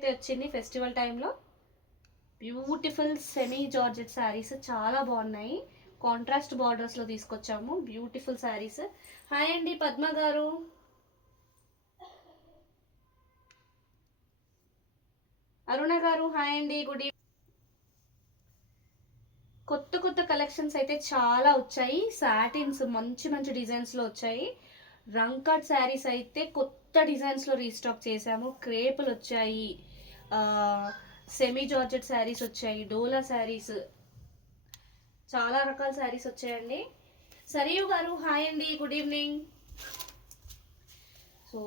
అయితే వచ్చింది ఫెస్టివల్ టైంలో. బ్యూటిఫుల్ సెమీ జార్జెట్ శారీస్ చాలా బాగున్నాయి. కాంట్రాస్ట్ బార్డర్స్లో తీసుకొచ్చాము బ్యూటిఫుల్ శారీస్. హాయ్ అండి పద్మ గారు. అరుణ గారు హాయ్ అండి, గుడ్ ఈవినింగ్. కొత్త కొత్త కలెక్షన్స్ అయితే చాలా వచ్చాయి. సాటిన్స్ మంచి మంచి డిజైన్స్లో వచ్చాయి. రంకట్ శారీస్ అయితే కొత్త డిజైన్స్లో రీస్టాక్ చేశాము. క్రేపులు వచ్చాయి, సెమీ జార్జెట్ శారీస్ వచ్చాయి, డోలా శారీస్, చాలా రకాల శారీస్ వచ్చాయండి. సరియు గారు హాయ్ అండి, గుడ్ ఈవినింగ్. సో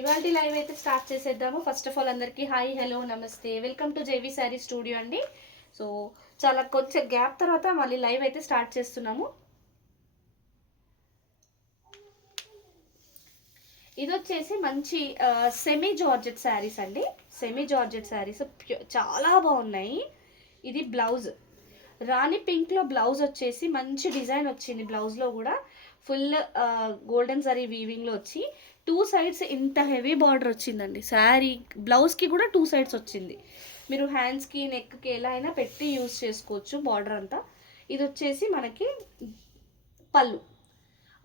ఇవాళ లైవ్ అయితే స్టార్ట్ చేసేద్దాము. ఫస్ట్ ఆఫ్ ఆల్ అందరికీ హాయ్, హలో, నమస్తే, welcome to J sari sari studio. So చాలా కొంచెం గ్యాప్ తర్వాత మళ్ళీ లైవ్ అయితే స్టార్ట్ చేస్తున్నాము. ఇది వచ్చేసి మంచి సెమీ జార్జెట్ శారీస్ అండి. సెమీ జార్జెట్ శారీస్ చాలా బాగున్నాయి. ఇది బ్లౌజ్ రాణి పింక్లో బ్లౌజ్ వచ్చేసి మంచి డిజైన్ వచ్చింది. బ్లౌజ్లో కూడా ఫుల్ గోల్డెన్ జరీ వీవింగ్లో వచ్చి 2 సైడ్స్ ఇంత హెవీ బార్డర్ వచ్చిందండి. శారీ బ్లౌజ్కి కూడా 2 సైడ్స్ వచ్చింది. మీరు హ్యాండ్స్కి నెక్కి ఎలా అయినా పెట్టి యూజ్ చేసుకోవచ్చు బార్డర్ అంతా. ఇది వచ్చేసి మనకి పళ్ళు,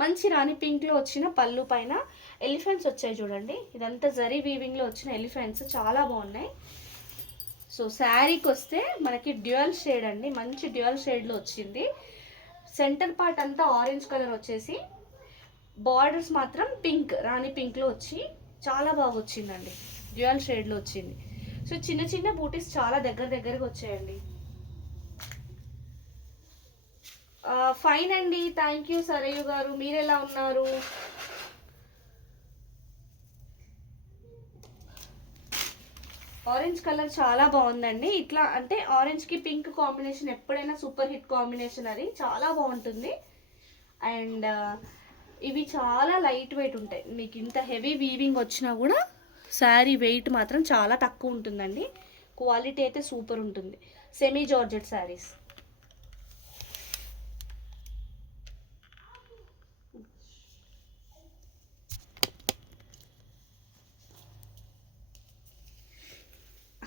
మంచి రాణి పింక్లో వచ్చిన పళ్ళు పైన ఎలిఫెంట్స్ వచ్చాయి చూడండి. ఇదంతా జరీ వీవింగ్లో వచ్చిన ఎలిఫెంట్స్ చాలా బాగున్నాయి. సో శారీకి వస్తే మనకి డ్యూయల్ షేడ్ అండి, మంచి డ్యూయల్ షేడ్లో వచ్చింది. సెంటర్ పార్ట్ అంతా ఆరెంజ్ కలర్ వచ్చేసి బార్డర్స్ మాత్రం పింక్, రాణి పింక్లో వచ్చి చాలా బాగా వచ్చిందండి. డ్యూయల్ షేడ్లో వచ్చింది. సో చిన్న చిన్న బూటీస్ చాలా దగ్గరగా వచ్చాయండి. ఫైన్ అండి, థ్యాంక్ యూ సరయు గారు. మీరు ఎలా ఉన్నారు? ఆరెంజ్ కలర్ చాలా బాగుందండి. ఇట్లా అంటే ఆరెంజ్కి పింక్ కాంబినేషన్ ఎప్పుడైనా సూపర్ హిట్ కాంబినేషన్, అది చాలా బాగుంటుంది. అండ్ ఇవి చాలా లైట్ వెయిట్ ఉంటాయి. మీకు ఇంత హెవీ వీవింగ్ వచ్చినా కూడా శారీ వెయిట్ మాత్రం చాలా తక్కువ ఉంటుందండి. క్వాలిటీ అయితే సూపర్ ఉంటుంది. Semi georgette saris.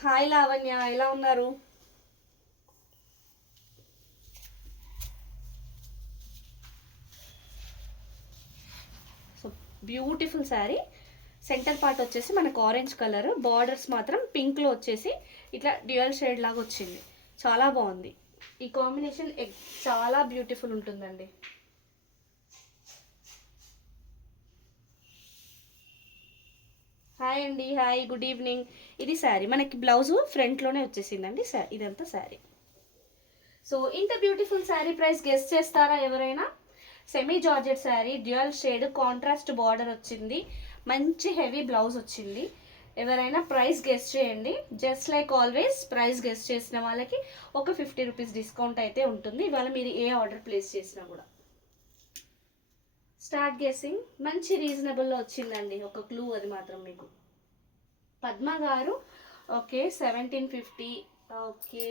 Hi Lavanya, ఎలా ఉన్నారు? So beautiful sari. Centre part వచ్చేసి మనకు ఆరెంజ్ కలర్, బార్డర్స్ మాత్రం పింక్లో వచ్చేసి ఇట్లా డ్యూయల్ షేడ్ లాగా వచ్చింది. చాలా బాగుంది. ఈ కాంబినేషన్ చాలా బ్యూటిఫుల్ ఉంటుందండి. హాయ్ అండి, హాయ్, గుడ్ ఈవినింగ్. ఇది శారీ మనకి బ్లౌజు ఫ్రంట్లోనే వచ్చేసిందండి. ఇదంతా శారీ. సో ఇంత బ్యూటిఫుల్ శారీ ప్రైస్ గెస్ట్ చేస్తారా ఎవరైనా? Semi georgette sari, dual shade, contrast border వచ్చింది, మంచి హెవీ బ్లౌజ్ వచ్చింది. ఎవరైనా ప్రైస్ గెస్ట్ చేయండి. Just like always price guest చేసిన వాళ్ళకి ఒక 50 రూపీస్ డిస్కౌంట్ అయితే ఉంటుంది. ఇవాళ మీరు ఏ ఆర్డర్ ప్లేస్ చేసినా కూడా. Start guessing. మంచి రీజనబుల్లో వచ్చిందండి. ఒక క్లూ అది మాత్రం మీకు. పద్మ గారు okay 1750. Okay,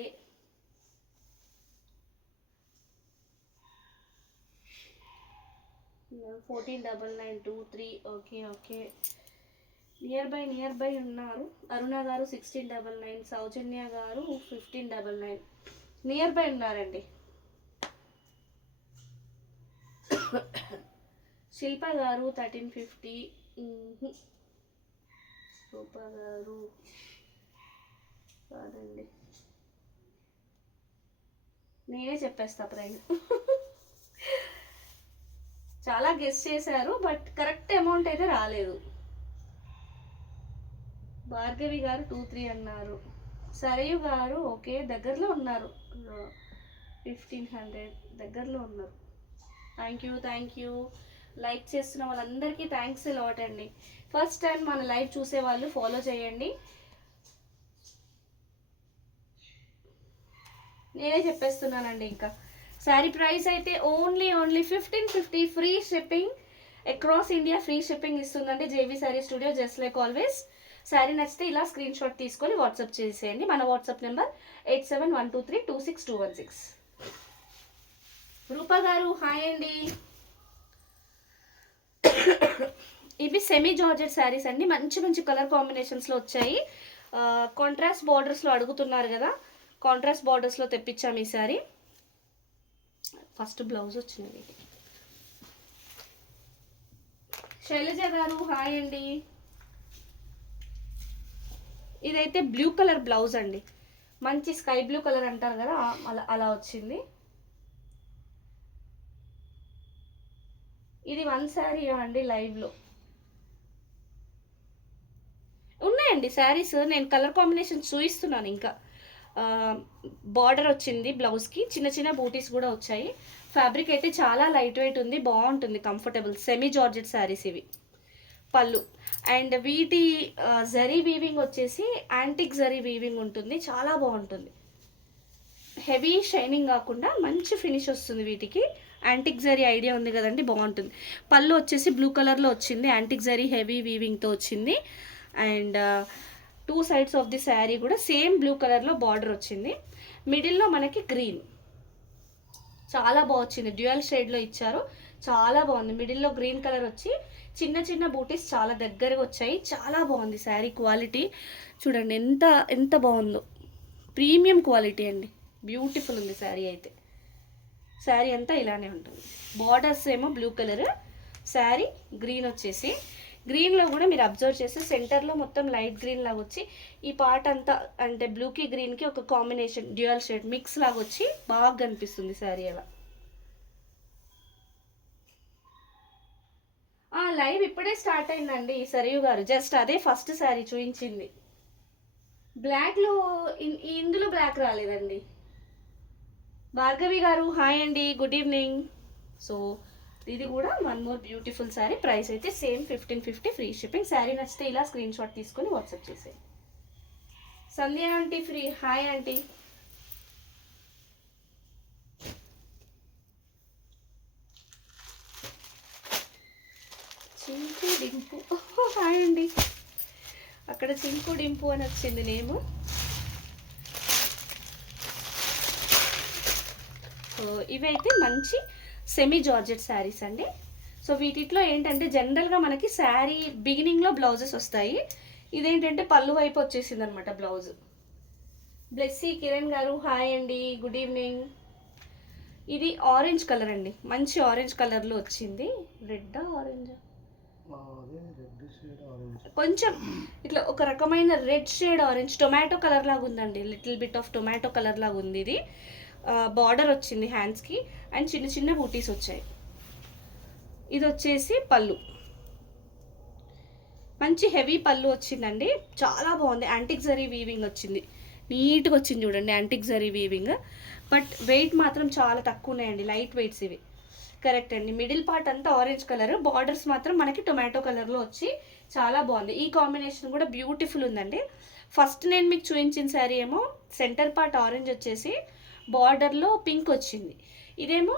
$14,993. Okay okay, near by ఉన్నారు. అరుణ గారు 1699, సౌజన్య గారు 1599 నియర్ బై ఉన్నారండి. శిల్ప గారు 1350. రూప గారు కాదండి, నేనే చెప్పేస్తా ప్రైస్. చాలా గెస్ చేశారు బట్ కరెక్ట్ అమౌంట్ అయితే రాలేదు. భార్గవి గారు 23 అన్నారు. సరయు గారు ఓకే దగ్గరలో ఉన్నారు, 1500 దగ్గరలో ఉన్నారు. Thank you. లైక్ చేస్తున్న వాళ్ళందరికీ థ్యాంక్స్ లాట్ అండి. ఫస్ట్ టైం మన లైవ్ చూసే వాళ్ళు ఫాలో చేయండి. నేనే చెప్పేస్తున్నానండి. ఇంకా శారీ ప్రైస్ అయితే only 1550. Free shipping across India, free shipping ఇస్తుందండి JV sari studio. Just like always sari నచ్చితే ఇలా స్క్రీన్ షాట్ తీసుకొని వాట్సాప్ చేసేయండి. మన వాట్సాప్ నెంబర్ 8712326216. రూపా గారు హాయ్ అండి. ఇవి సెమీ జార్జెట్ శారీస్ అండి. మంచి మంచి కలర్ కాంబినేషన్స్లో వచ్చాయి. కాంట్రాస్ట్ బార్డర్స్లో అడుగుతున్నారు కదా, కాంట్రాస్ట్ బార్డర్స్లో తెప్పించాము ఈ సారీ. ఫస్ట్ బ్లౌజ్ వచ్చింది. శైలజ గారు హాయ్ అండి. ఇదైతే బ్లూ కలర్ బ్లౌజ్ అండి, మంచి స్కై బ్లూ కలర్ అంటారు కదా, అలా అలా వచ్చింది. ఇది వన్ శారీ అండి. లైవ్లో ఉన్నాయండి శారీస్, నేను కలర్ కాంబినేషన్ చూపిస్తున్నాను. ఇంకా బార్డర్ వచ్చింది బ్లౌజ్కి, చిన్న చిన్న బూటీస్ కూడా వచ్చాయి. ఫ్యాబ్రిక్ అయితే చాలా లైట్ వెయిట్ ఉంది, బాగుంటుంది, కంఫర్టబుల్. సెమీ జార్జెట్ శారీస్ ఇవి. పళ్ళు అండ్ వీటి జరీ వీవింగ్ వచ్చేసి యాంటిక్ జరీ వీవింగ్ ఉంటుంది, చాలా బాగుంటుంది. హెవీ షైనింగ్ కాకుండా మంచి ఫినిష్ వస్తుంది వీటికి. యాంటిక్ జరీ ఐడియా ఉంది కదండి, బాగుంటుంది. పళ్ళు వచ్చేసి బ్లూ కలర్లో వచ్చింది, యాంటిక్ జరీ హెవీ వీవింగ్తో వచ్చింది. And two sides of the sari కూడా సేమ్ బ్లూ కలర్లో బార్డర్ వచ్చింది. మిడిల్లో మనకి గ్రీన్ చాలా బాగా వచ్చింది, డ్యూయల్ షేడ్లో ఇచ్చారు, చాలా బాగుంది. మిడిల్లో గ్రీన్ కలర్ వచ్చి చిన్న చిన్న బూటీస్ చాలా దగ్గరగా వచ్చాయి, చాలా బాగుంది శారీ క్వాలిటీ. చూడండి ఎంత ఎంత బాగుందో, ప్రీమియం క్వాలిటీ అండి, బ్యూటిఫుల్ ఉంది శారీ అయితే. శారీ అంతా ఇలానే ఉంటుంది. బార్డర్స్ ఏమో బ్లూ కలర్, శారీ గ్రీన్ వచ్చేసి, గ్రీన్లో కూడా మీరు అబ్జర్వ్ చేస్తే సెంటర్లో మొత్తం లైట్ గ్రీన్ లాగా వచ్చి, ఈ పార్ట్ అంతా అంటే బ్లూకి గ్రీన్కి ఒక కాంబినేషన్ డ్యూయల్ షేడ్ మిక్స్ లాగా వచ్చి బాగా కనిపిస్తుంది శారీ అలా. లైవ్ ఇప్పుడే స్టార్ట్ అయిందండి సరియు గారు, జస్ట్ అదే ఫస్ట్ శారీ చూపించింది. బ్లాక్లో ఇందులో బ్లాక్ రాలేదండి. భార్గవి గారు హాయ్ అండి, గుడ్ ఈవినింగ్. సో ఇది కూడా one more beautiful sari. Price అయితే సేమ్ 1550 ఫ్రీ షిప్పింగ్. శారీ నచ్చితే ఇలా స్క్రీన్ షాట్ తీసుకొని వాట్సాప్ చేసేయి. Sandhya aunty free hi aunty. Chinku Dimpu hi అండి. అక్కడ చింకు డింపు అని వచ్చింది నేము. సో ఇవైతే మంచి సెమీ జార్జెట్ శారీస్ అండి. సో వీటిలో ఏంటంటే జనరల్గా మనకి శారీ బిగినింగ్లో బ్లౌజెస్ వస్తాయి, ఇదేంటంటే పళ్ళు వైపు వచ్చేసింది అనమాట బ్లౌజ్. బ్లెస్సీ కిరణ్ గారు హాయ్ అండి, గుడ్ ఈవినింగ్. ఇది ఆరెంజ్ కలర్ అండి, మంచి ఆరెంజ్ కలర్లో వచ్చింది. రెడ్ ఆరెంజ్ కొంచెం ఇట్లా ఒక రకమైన red shade orange, tomato colour లాగా ఉందండి, little bit of tomato colour లాగా ఉంది. ఇది బార్డర్ వచ్చింది హ్యాండ్స్కి అండ్ చిన్న చిన్న బూటీస్ వచ్చాయి. ఇది వచ్చేసి పళ్ళు, మంచి హెవీ పళ్ళు వచ్చిందండి, చాలా బాగుంది. యాంటిక్ జరీ వీవింగ్ వచ్చింది, నీట్గా వచ్చింది చూడండి antique zari weaving. But weight మాత్రం చాలా తక్కువ ఉన్నాయండి, లైట్ వెయిట్స్ ఇవి. కరెక్ట్ అండి. మిడిల్ పార్ట్ అంతా ఆరెంజ్ కలర్, బార్డర్స్ మాత్రం మనకి టొమాటో కలర్లో వచ్చి చాలా బాగుంది. ఈ కాంబినేషన్ కూడా బ్యూటిఫుల్ ఉందండి. ఫస్ట్ నేను మీకు చూపించిన శారీ ఏమో సెంటర్ పార్ట్ ఆరెంజ్ వచ్చేసి బార్డర్లో పింక్ వచ్చింది, ఇదేమో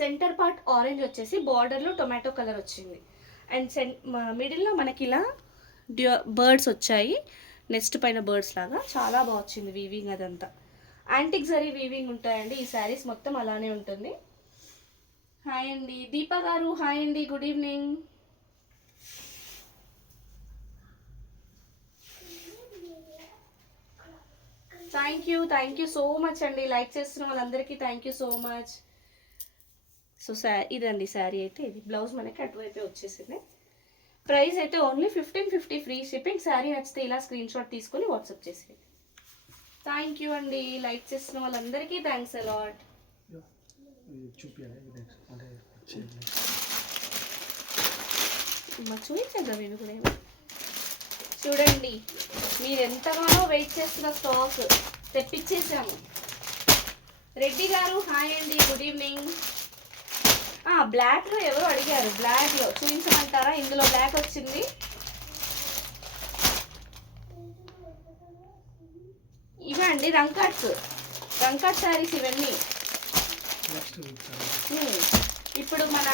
సెంటర్ పార్ట్ ఆరెంజ్ వచ్చేసి బార్డర్లో టొమాటో కలర్ వచ్చింది. అండ్ మిడిల్లో మనకి ఇలా బర్డ్స్ వచ్చాయి, నెక్స్ట్ పైన బర్డ్స్ లాగా చాలా బాగా వచ్చింది వీవింగ్. అదంతా యాంటిక్ జరీ వీవింగ్ ఉంటాయండి ఈ శారీస్ మొత్తం, అలానే ఉంటుంది. హాయ్ అండి దీపా గారు హాయ్ అండి, good evening. Thank you so much అండి, లైక్ చేస్తున్న వాళ్ళందరికీ thank you so much. So ఇదండి శారీ అయితే, ఇది బ్లౌజ్ మనకి అటువైపే వచ్చేసింది. ప్రైస్ అయితే ఓన్లీ 1550 ఫ్రీ షిప్పింగ్. శారీ నచ్చితే ఇలా స్క్రీన్ షాట్ తీసుకొని వాట్సాప్ చేసేయండి. థ్యాంక్ యూ అండి, లైక్ చేస్తున్న వాళ్ళందరికీ థ్యాంక్స్ అలాట్. చూపించేద్దాం ఇవి కూడా. చూడండి మీరు ఎంతగానో వెయిట్ చేస్తున్న స్టాక్ తెప్పించేసాము. రెడ్డి గారు హాయ్ అండి, గుడ్ ఈవినింగ్. బ్లాక్లో ఎవరు అడిగారు, బ్లాక్లో చూపించమంటారా? ఇందులో బ్లాక్ వచ్చింది. ఇవే అండి రంకాట్ శారీస్ ఇవన్నీ. ఇప్పుడు మన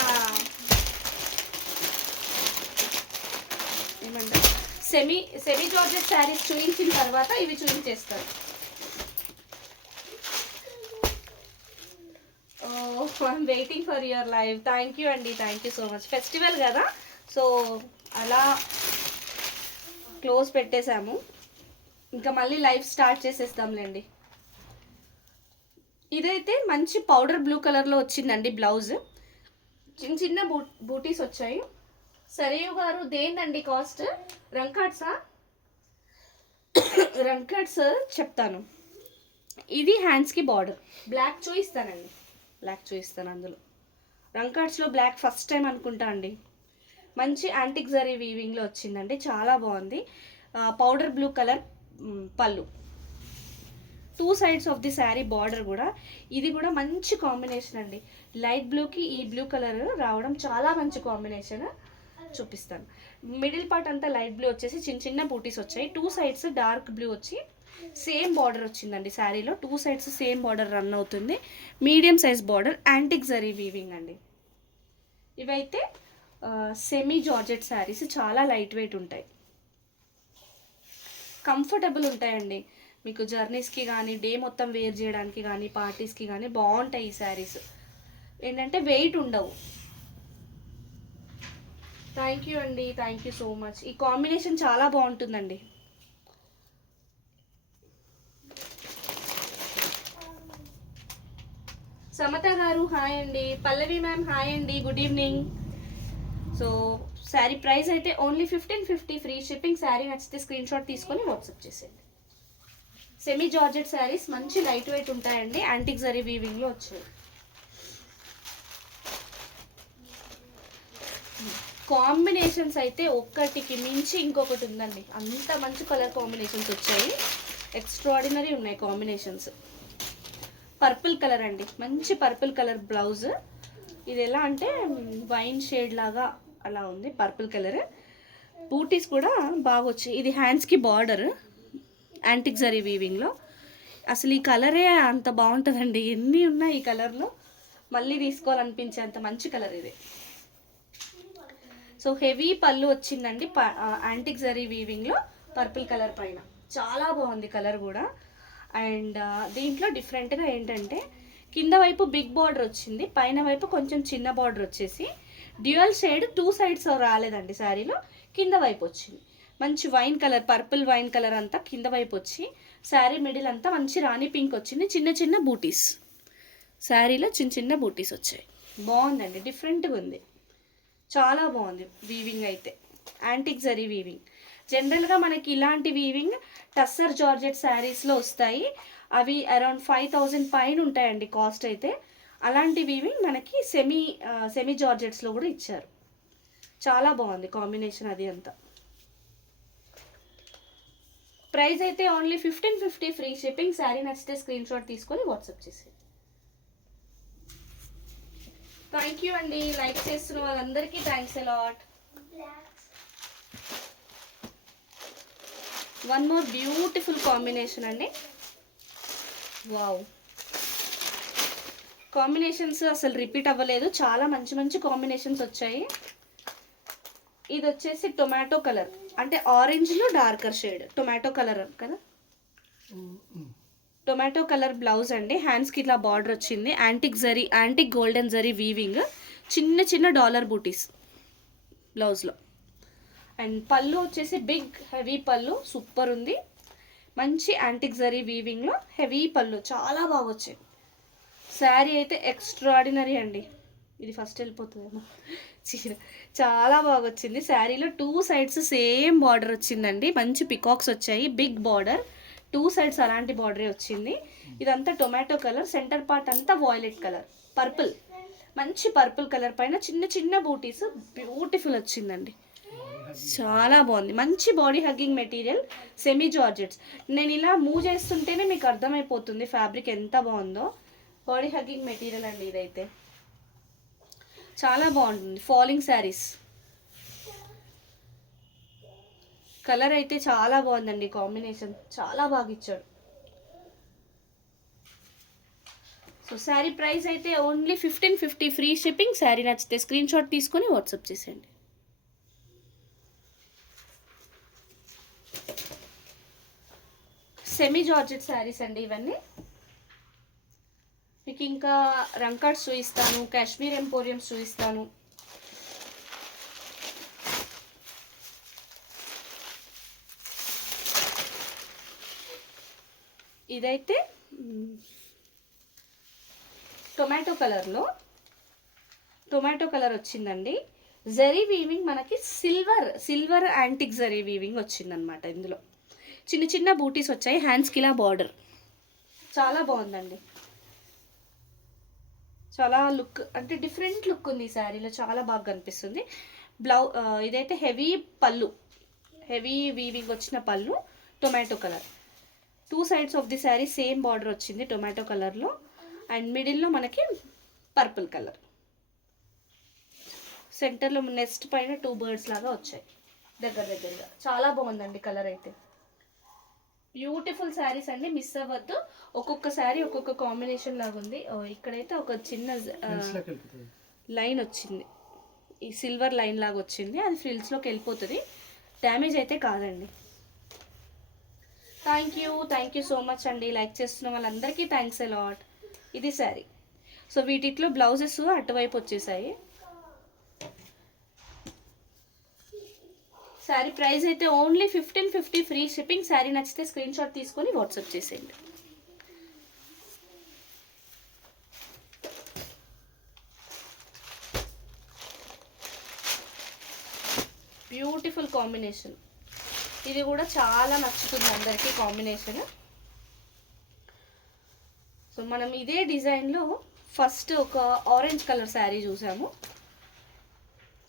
ఏమంటారు సెమీ జార్జెట్ శారీస్ చూపించిన తర్వాత ఇవి చూపించేస్తారు. I'm waiting for your live. Thank you అండి, thank you so much. Festival కదా, సో అలా క్లోజ్ పెట్టేశాము. ఇంకా మళ్ళీ లైవ్ స్టార్ట్ చేసేస్తాంలేండి. ఇదైతే మంచి పౌడర్ బ్లూ కలర్లో వచ్చిందండి బ్లౌజ్. చిన్న చిన్న బూటీస్ వచ్చాయి. సరియు గారు దేందండి కాస్ట్? రంకాట్సా? రంకాట్స్ చెప్తాను. ఇది హ్యాండ్స్కి బార్డర్ బ్లాక్ చూపిస్తానండి. బ్లాక్ చూపిస్తాను. అందులో రంకాట్స్లో బ్లాక్ ఫస్ట్ టైం అనుకుంటా అండి. మంచి యాంటిక్ జరీ వీవింగ్లో వచ్చిందండి, చాలా బాగుంది. పౌడర్ బ్లూ కలర్ పళ్ళు, 2 sides of the sari border కూడా. ఇది కూడా మంచి కాంబినేషన్ అండి. లైట్ బ్లూకి ఈ బ్లూ కలర్ రావడం చాలా మంచి కాంబినేషన్. చూపిస్తాను. మిడిల్ పార్ట్ అంతా లైట్ బ్లూ వచ్చేసి చిన్న చిన్న బూటీస్ వచ్చాయి. 2 సైడ్స్ డార్క్ బ్లూ వచ్చి సేమ్ బార్డర్ వచ్చిందండి శారీలో. 2 సైడ్స్ సేమ్ బార్డర్ రన్ అవుతుంది. Medium size border, antique zari weaving అండి. ఇవైతే సెమీ జార్జెట్ శారీస్, చాలా లైట్ వెయిట్ ఉంటాయి, కంఫర్టబుల్ ఉంటాయండి. మీకు జర్నీస్కి కానీ డే మొత్తం వేర్ చేయడానికి కానీ పార్టీస్కి కానీ బాగుంటాయి ఈ శారీస్. ఏంటంటే వెయిట్ ఉండవు. థ్యాంక్ యూ అండి, థ్యాంక్ యూ సో మచ్. ఈ కాంబినేషన్ చాలా బాగుంటుందండి. సమత గారు హాయ్ అండి. పల్లవి మ్యామ్ హాయ్ అండి, good evening. So sari price అయితే ఓన్లీ 1550 ఫ్రీ షిప్పింగ్. శారీ నచ్చితే స్క్రీన్ షాట్ తీసుకొని వాట్సాప్ చేసేయండి. సెమీ జార్జెట్ శారీస్ మంచి లైట్ వెయిట్ ఉంటాయండి, యాంటిక్ జరీ వీవింగ్లో వచ్చాయి. కాంబినేషన్స్ అయితే ఒక్కటికి మించి ఇంకొకటి ఉందండి, అంత మంచి కలర్ కాంబినేషన్స్ వచ్చాయి. ఎక్స్ట్రాడినరీ ఉన్నాయి కాంబినేషన్స్. పర్పుల్ కలర్ అండి, మంచి పర్పుల్ కలర్ బ్లౌజ్. ఇది ఎలా అంటే వైన్ షేడ్ లాగా అలా ఉంది పర్పుల్ కలర్. బూటీస్ కూడా బాగా వచ్చాయి. ఇది హ్యాండ్స్కి బార్డర్ యాంటిక్ జరీ వీవింగ్లో. అసలు ఈ కలరే అంత బాగుంటుందండి, ఎన్ని ఉన్నాయి ఈ కలర్లో, మళ్ళీ తీసుకోవాలనిపించేంత మంచి కలర్ ఇది. సో హెవీ పళ్ళు వచ్చిందండి యాంటిక్ జరీ వీవింగ్లో పర్పుల్ కలర్ పైన, చాలా బాగుంది కలర్ కూడా. అండ్ దీంట్లో డిఫరెంట్గా ఏంటంటే కింద వైపు బిగ్ బార్డర్ వచ్చింది, పైన వైపు కొంచెం చిన్న బార్డర్ వచ్చేసి డ్యూయల్ షేడ్ 2 సైడ్స్ రాలేదండి శారీలో, కింద వైపు వచ్చింది. మంచి wine colour, purple wine colour అంతా కింద వైపు వచ్చి శారీ మిడిల్ అంతా మంచి రాణి పింక్ వచ్చింది. చిన్న చిన్న బూటీస్ శారీలో చిన్న చిన్న బూటీస్ వచ్చాయి. బాగుందండి, డిఫరెంట్గా ఉంది, చాలా బాగుంది. వీవింగ్ అయితే యాంటిక్ జరీ వీవింగ్. జనరల్గా మనకి ఇలాంటి వీవింగ్ టస్సర్ జార్జెట్ శారీస్లో వస్తాయి. అవి అరౌండ్ 5000 పైన ఉంటాయండి కాస్ట్ అయితే. అలాంటి వీవింగ్ మనకి సెమీ జార్జెట్స్లో కూడా ఇచ్చారు. చాలా బాగుంది కాంబినేషన్ అది అంతా. ప్రైస్ అయితే ఓన్లీ 1550 ఫ్రీ షిప్పింగ్. శారీ నచ్చితే స్క్రీన్ షాట్ తీసుకొని వాట్సాప్ చేసేది. థ్యాంక్ యూ అండి, లైక్ చేస్తున్న వాళ్ళందరికీ thanks a lot. One more beautiful combination అండి. వావ్, కాంబినేషన్స్ అసలు రిపీట్ అవ్వలేదు, చాలా మంచి మంచి కాంబినేషన్స్ వచ్చాయి. ఇది వచ్చేసి టొమాటో కలర్, అంటే ఆరెంజ్లో డార్కర్ షేడ్ టొమాటో కలర్ కదా. టొమాటో కలర్ బ్లౌజ్ అండి. హ్యాండ్స్కి ఇట్లా బార్డర్ వచ్చింది, యాంటిక్ గోల్డెన్ జరీ వీవింగ్, చిన్న చిన్న డాలర్ బూటీస్ బ్లౌజ్లో. అండ్ పళ్ళు వచ్చేసి బిగ్ హెవీ పళ్ళు, సూపర్ ఉంది. మంచి యాంటిక్ జరీ వీవింగ్లో హెవీ పళ్ళు, చాలా బాగా వచ్చాయి. శారీ అయితే ఎక్స్ట్రాడినరీ అండి. ఇది ఫస్ట్ వెళ్ళిపోతుందేమో చీర, చాలా బాగా వచ్చింది. శారీలో 2 సైడ్స్ సేమ్ బార్డర్ వచ్చిందండి, మంచి పికాక్స్ వచ్చాయి, బిగ్ బార్డర్, 2 సైడ్స్ అలాంటి బార్డరే వచ్చింది. ఇదంతా టొమాటో కలర్, సెంటర్ పార్ట్ అంతా వాయిలెట్ కలర్, పర్పుల్, మంచి పర్పుల్ కలర్ పైన చిన్న చిన్న బూటీస్, బ్యూటిఫుల్ వచ్చిందండి, చాలా బాగుంది. మంచి body hugging material, semi georgettes. నేను ఇలా మూవ్ చేస్తుంటేనే మీకు అర్థమైపోతుంది ఫ్యాబ్రిక్ ఎంత బాగుందో. బాడీ హగ్గింగ్ మెటీరియల్ అండి ఇదైతే, చాలా బాగుంటుంది. ఫాలింగ్ శారీస్, కలర్ అయితే చాలా బాగుందండి, కాంబినేషన్ చాలా బాగా ఇచ్చాడు. సో శారీ ప్రైస్ అయితే ఓన్లీ 1550 ఫ్రీ షిప్పింగ్. శారీ నచ్చితే స్క్రీన్ షాట్ తీసుకొని వాట్సాప్ చేసేయండి. సెమీ జార్జెట్ శారీస్ అండి ఇవన్నీ. మీకు ఇంకా రంకాట్స్ చూపిస్తాను, కాశ్మీర్ ఎంపోరియంస్ చూపిస్తాను. ఇదైతే టొమాటో కలర్ వచ్చిందండి. జరీ వీవింగ్ మనకి సిల్వర్ యాంటిక్ జరీ వీవింగ్ వచ్చిందనమాట. ఇందులో చిన్న చిన్న బూటీస్ వచ్చాయి, హ్యాండ్స్కి ఇలా బార్డర్. చాలా బాగుందండి, చాలా లుక్ అంటే డిఫరెంట్ లుక్ ఉంది ఈ శారీలో, చాలా బాగా కనిపిస్తుంది. ఇదైతే హెవీ వీవింగ్ వచ్చిన పళ్ళు, tomato colour. 2 sides of the sari same border వచ్చింది టొమాటో కలర్లో, అండ్ మిడిల్లో మనకి పర్పుల్ కలర్. సెంటర్లో నెక్స్ట్ పైన 2 birds లాగా వచ్చాయి దగ్గరగా. చాలా బాగుందండి కలర్ అయితే. బ్యూటిఫుల్ శారీస్ అండి, మిస్ అవ్వద్దు. ఒక్కొక్క శారీ ఒక్కొక్క కాంబినేషన్ లాగా ఉంది. ఇక్కడైతే ఒక చిన్న లైన్ వచ్చింది, ఈ సిల్వర్ లైన్ లాగా వచ్చింది, అది ఫ్రిల్స్లోకి వెళ్ళిపోతుంది, డ్యామేజ్ అయితే కాదండి. థ్యాంక్ యూ సో మచ్ అండి. లైక్ చేస్తున్న వాళ్ళందరికీ థ్యాంక్స్ ఎ లాట్. ఇది శారీ. సో వీటిలో బ్లౌజెస్ అటువైపు వచ్చేసాయి. శారీ ప్రైస్ అయితే ఓన్లీ 1550 ఫ్రీ షిప్పింగ్. శారీ నచ్చితే స్క్రీన్ షాట్ తీసుకొని వాట్సాప్ చేసేయండి. బ్యూటిఫుల్ కాంబినేషన్, ఇది కూడా చాలా నచ్చుతుంది అందరికీ కాంబినేషన్. సో మనం ఇదే డిజైన్లో ఫస్ట్ ఒక ఆరెంజ్ కలర్ శారీ చూసాము,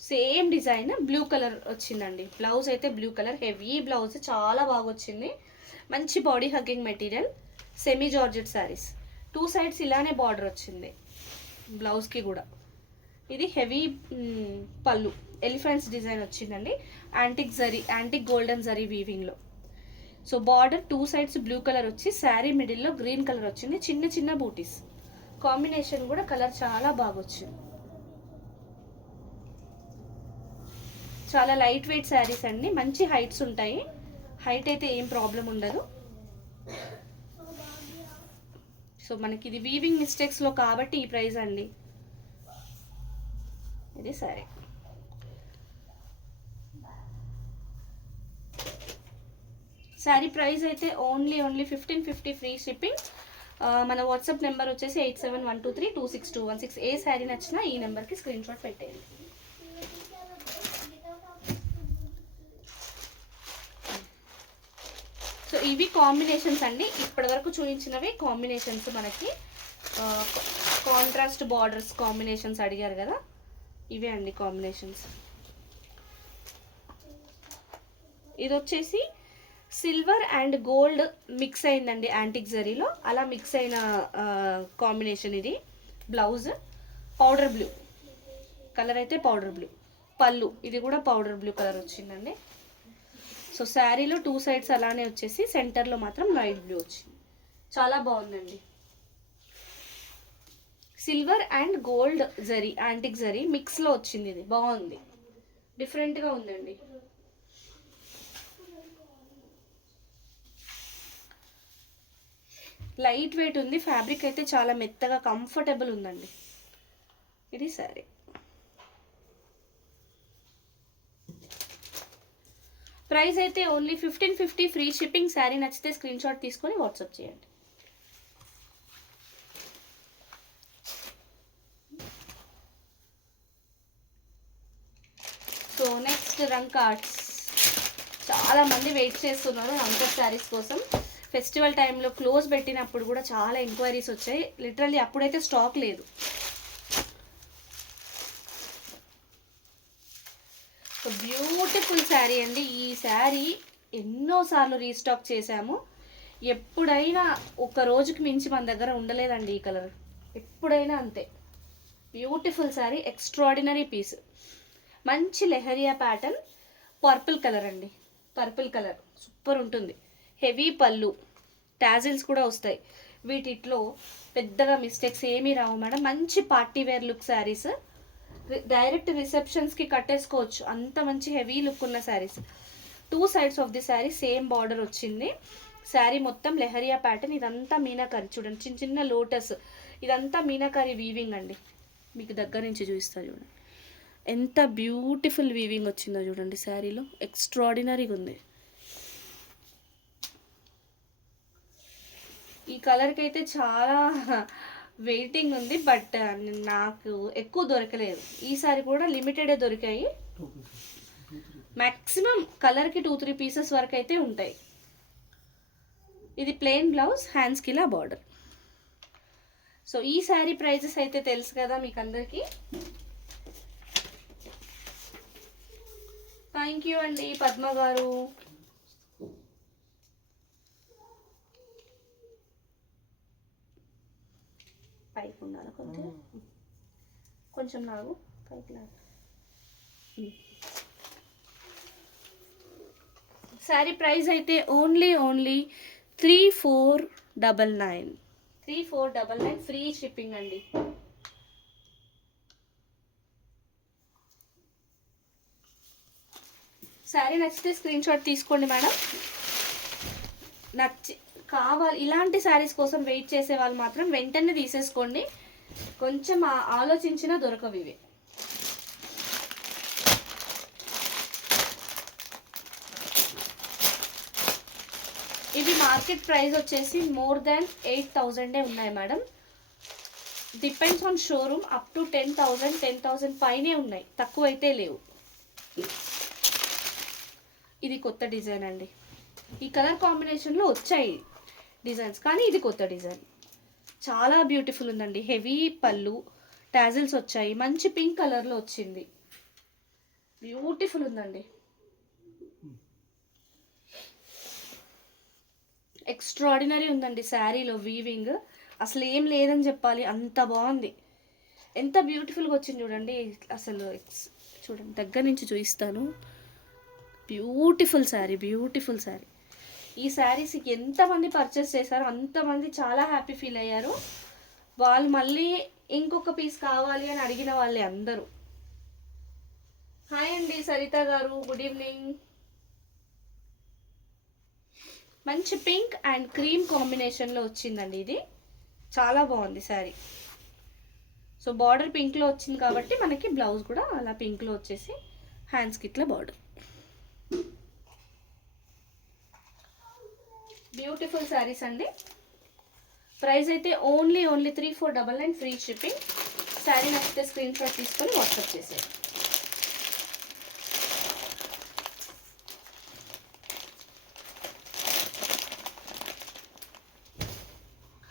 సేమ్ డిజైన్ బ్లూ కలర్ వచ్చిందండి. బ్లౌజ్ అయితే బ్లూ కలర్, హెవీ బ్లౌజ్, చాలా బాగా వచ్చింది. మంచి body hugging material, semi georgette saris. 2 sides ఇలానే బార్డర్ వచ్చింది బ్లౌజ్కి కూడా. ఇది హెవీ పళ్ళు, ఎలిఫెంట్స్ డిజైన్ వచ్చిందండి, యాంటిక్ గోల్డెన్ జరీ వీవింగ్లో. So border 2 sides blue colour వచ్చి శారీ మిడిల్లో గ్రీన్ కలర్ వచ్చింది, చిన్న చిన్న బూటీస్. కాంబినేషన్ కూడా కలర్ చాలా బాగా వచ్చింది. చాలా లైట్ వెయిట్ శారీస్ అండి, మంచి హైట్స్ ఉంటాయి, హైట్ అయితే ఏం ప్రాబ్లం ఉండదు. సో మనకి ఇది వీవింగ్ మిస్టేక్స్లో కాబట్టి ఈ ప్రైస్ అండి. ఇది సరే. శారీ ప్రైస్ అయితే ఓన్లీ 1550 ఫ్రీ షిప్పింగ్. మన వాట్సాప్ నెంబర్ వచ్చేసి 8712326216. ఏ శారీ నచ్చినా ఈ నెంబర్కి స్క్రీన్ షాట్ పెట్టేయండి. సో ఇవి కాంబినేషన్స్ అండి, ఇప్పటి వరకు చూపించినవి కాంబినేషన్స్. మనకి కాంట్రాస్ట్ బార్డర్స్ కాంబినేషన్స్ అడిగారు కదా, ఇవే అండి కాంబినేషన్స్. ఇది వచ్చేసి సిల్వర్ అండ్ గోల్డ్ మిక్స్ అయిందండి యాంటిక్ జరీలో, అలా మిక్స్ అయిన కాంబినేషన్. ఇది బ్లౌజ్ పౌడర్ బ్లూ కలర్, అయితే పౌడర్ బ్లూ పళ్ళు, ఇది కూడా పౌడర్ బ్లూ కలర్ వచ్చిందండి. సో శారీలో 2 sides అలానే వచ్చేసి సెంటర్లో మాత్రం లైట్ బ్లూ వచ్చింది, చాలా బాగుందండి. Silver and gold zari, antique zari మిక్స్లో వచ్చింది, ఇది బాగుంది, డిఫరెంట్గా ఉందండి. లైట్ వెయిట్ ఉంది, ఫ్యాబ్రిక్ అయితే చాలా మెత్తగా కంఫర్టబుల్ ఉందండి. ఇది శారీ ప్రైస్ అయితే ఓన్లీ 1550 ఫ్రీ షిప్పింగ్. శారీ నచ్చితే స్క్రీన్ షాట్ తీసుకొని వాట్సాప్ చేయండి. సో నెక్స్ట్ రంకాట్స్, చాలా మంది వెయిట్ చేస్తున్నారు రంకాట్ శారీస్ కోసం. ఫెస్టివల్ టైంలో క్లోజ్ పెట్టినప్పుడు కూడా చాలా ఎంక్వైరీస్ వచ్చాయి, లిటరల్లీ అప్పుడైతే స్టాక్ లేదు. సో బ్యూటిఫుల్ శారీ అండి. ఈ శారీ ఎన్నోసార్లు రీస్టాక్ చేశాము, ఎప్పుడైనా ఒక రోజుకి మించి మన దగ్గర ఉండలేదండి ఈ కలర్, ఎప్పుడైనా అంతే. బ్యూటిఫుల్ శారీ, ఎక్స్ట్రాడినరీ పీస్, మంచి లెహరియా ప్యాటర్న్, పర్పుల్ కలర్ అండి, పర్పుల్ కలర్ సూపర్ ఉంటుంది. హెవీ పళ్ళు, టాజిల్స్ కూడా వస్తాయి. వీటిలో పెద్దగా మిస్టేక్స్ ఏమీ రావు మేడం. మంచి party wear look saris, direct రిసెప్షన్స్కి కట్టేసుకోవచ్చు, అంత మంచి హెవీ లుక్ ఉన్న saris. 2 sides of the sari same border వచ్చింది. శారీ మొత్తం లెహరియా ప్యాటర్న్, ఇదంతా మీనాకరి చూడండి, చిన్న చిన్న లోటస్, ఇదంతా మీనాకరి వీవింగ్ అండి. మీకు దగ్గర నుంచి చూపిస్తాను చూడండి, ఎంత బ్యూటిఫుల్ వీవింగ్ వచ్చిందో చూడండి శారీలో, ఎక్స్ట్రాడినరీగా ఉంది. ఈ కలర్కి అయితే చాలా వెయిటింగ్ ఉంది, బట్ నాకు ఎక్కువ దొరకలేదు. ఈసారి కూడా లిమిటెడే దొరికాయి. మ్యాక్సిమం కలర్కి 2-3 పీసెస్ వరకు అయితే ఉంటాయి. ఇది ప్లెయిన్ బ్లౌజ్, హ్యాండ్స్కి ఇలా బార్డర్. సో ఈ శారీ ప్రైజెస్ అయితే తెలుసు కదా మీకు అందరికీ. థ్యాంక్ యూ అండి పద్మ గారు. పైకి ఉండాలి కొంచెం లాగు, పైకి లాగు. శారీ ప్రైస్ అయితే ఓన్లీ 3499. 3499 ఫ్రీ షిప్పింగ్ అండి. శారీ నచ్చితే స్క్రీన్ షాట్ తీసుకోండి మేడం. కావాలి ఇలాంటి శారీస్ కోసం వెయిట్ చేసే వాళ్ళు మాత్రం వెంటనే తీసేసుకోండి. కొంచెం ఆలోచించినా దొరకవు ఇవి. ఇవి మార్కెట్ ప్రైస్ వచ్చేసి మోర్ దాన్ 8,000 ఉన్నాయి madam. Depends on showroom. Up to 10,000 పైనే ఉన్నాయి, తక్కువ అయితే లేవు. ఇది కొత్త డిజైన్ అండి. ఈ కలర్ కాంబినేషన్లో వచ్చాయి డిజైన్స్, కానీ ఇది కొత్త డిజైన్. చాలా బ్యూటిఫుల్ ఉందండి. హెవీ పళ్ళు, టాజిల్స్ వచ్చాయి. మంచి పింక్ కలర్లో వచ్చింది. బ్యూటిఫుల్ ఉందండి. ఎక్స్ట్రాడినరీ ఉందండి శారీలో వీవింగ్. అసలు ఏం లేదని చెప్పాలి, అంత బాగుంది. ఎంత బ్యూటిఫుల్గా వచ్చింది చూడండి. అసలు చూడండి, దగ్గర నుంచి చూపిస్తాను. Beautiful sari, beautiful sari. ఈ శారీస్కి ఎంతమంది పర్చేస్ చేశారో అంతమంది చాలా హ్యాపీ ఫీల్ అయ్యారు. వాళ్ళు మళ్ళీ ఇంకొక పీస్ కావాలి అని అడిగిన వాళ్ళే అందరూ. హాయ్ అండి సరిత గారు, గుడ్ ఈవినింగ్. మంచి పింక్ అండ్ క్రీమ్ కాంబినేషన్లో వచ్చిందండి. ఇది చాలా బాగుంది శారీ. సో బార్డర్ పింక్లో వచ్చింది కాబట్టి మనకి బ్లౌజ్ కూడా అలా పింక్లో వచ్చేసి హ్యాండ్స్కి ఇట్లా బార్డర్. బ్యూటిఫుల్ శారీస్ అండి. ప్రైస్ అయితే ఓన్లీ 3499 ఫ్రీ షిప్పింగ్. శారీ నచ్చితే స్క్రీన్ షాట్ తీసుకొని వాట్సాప్ చేసేది.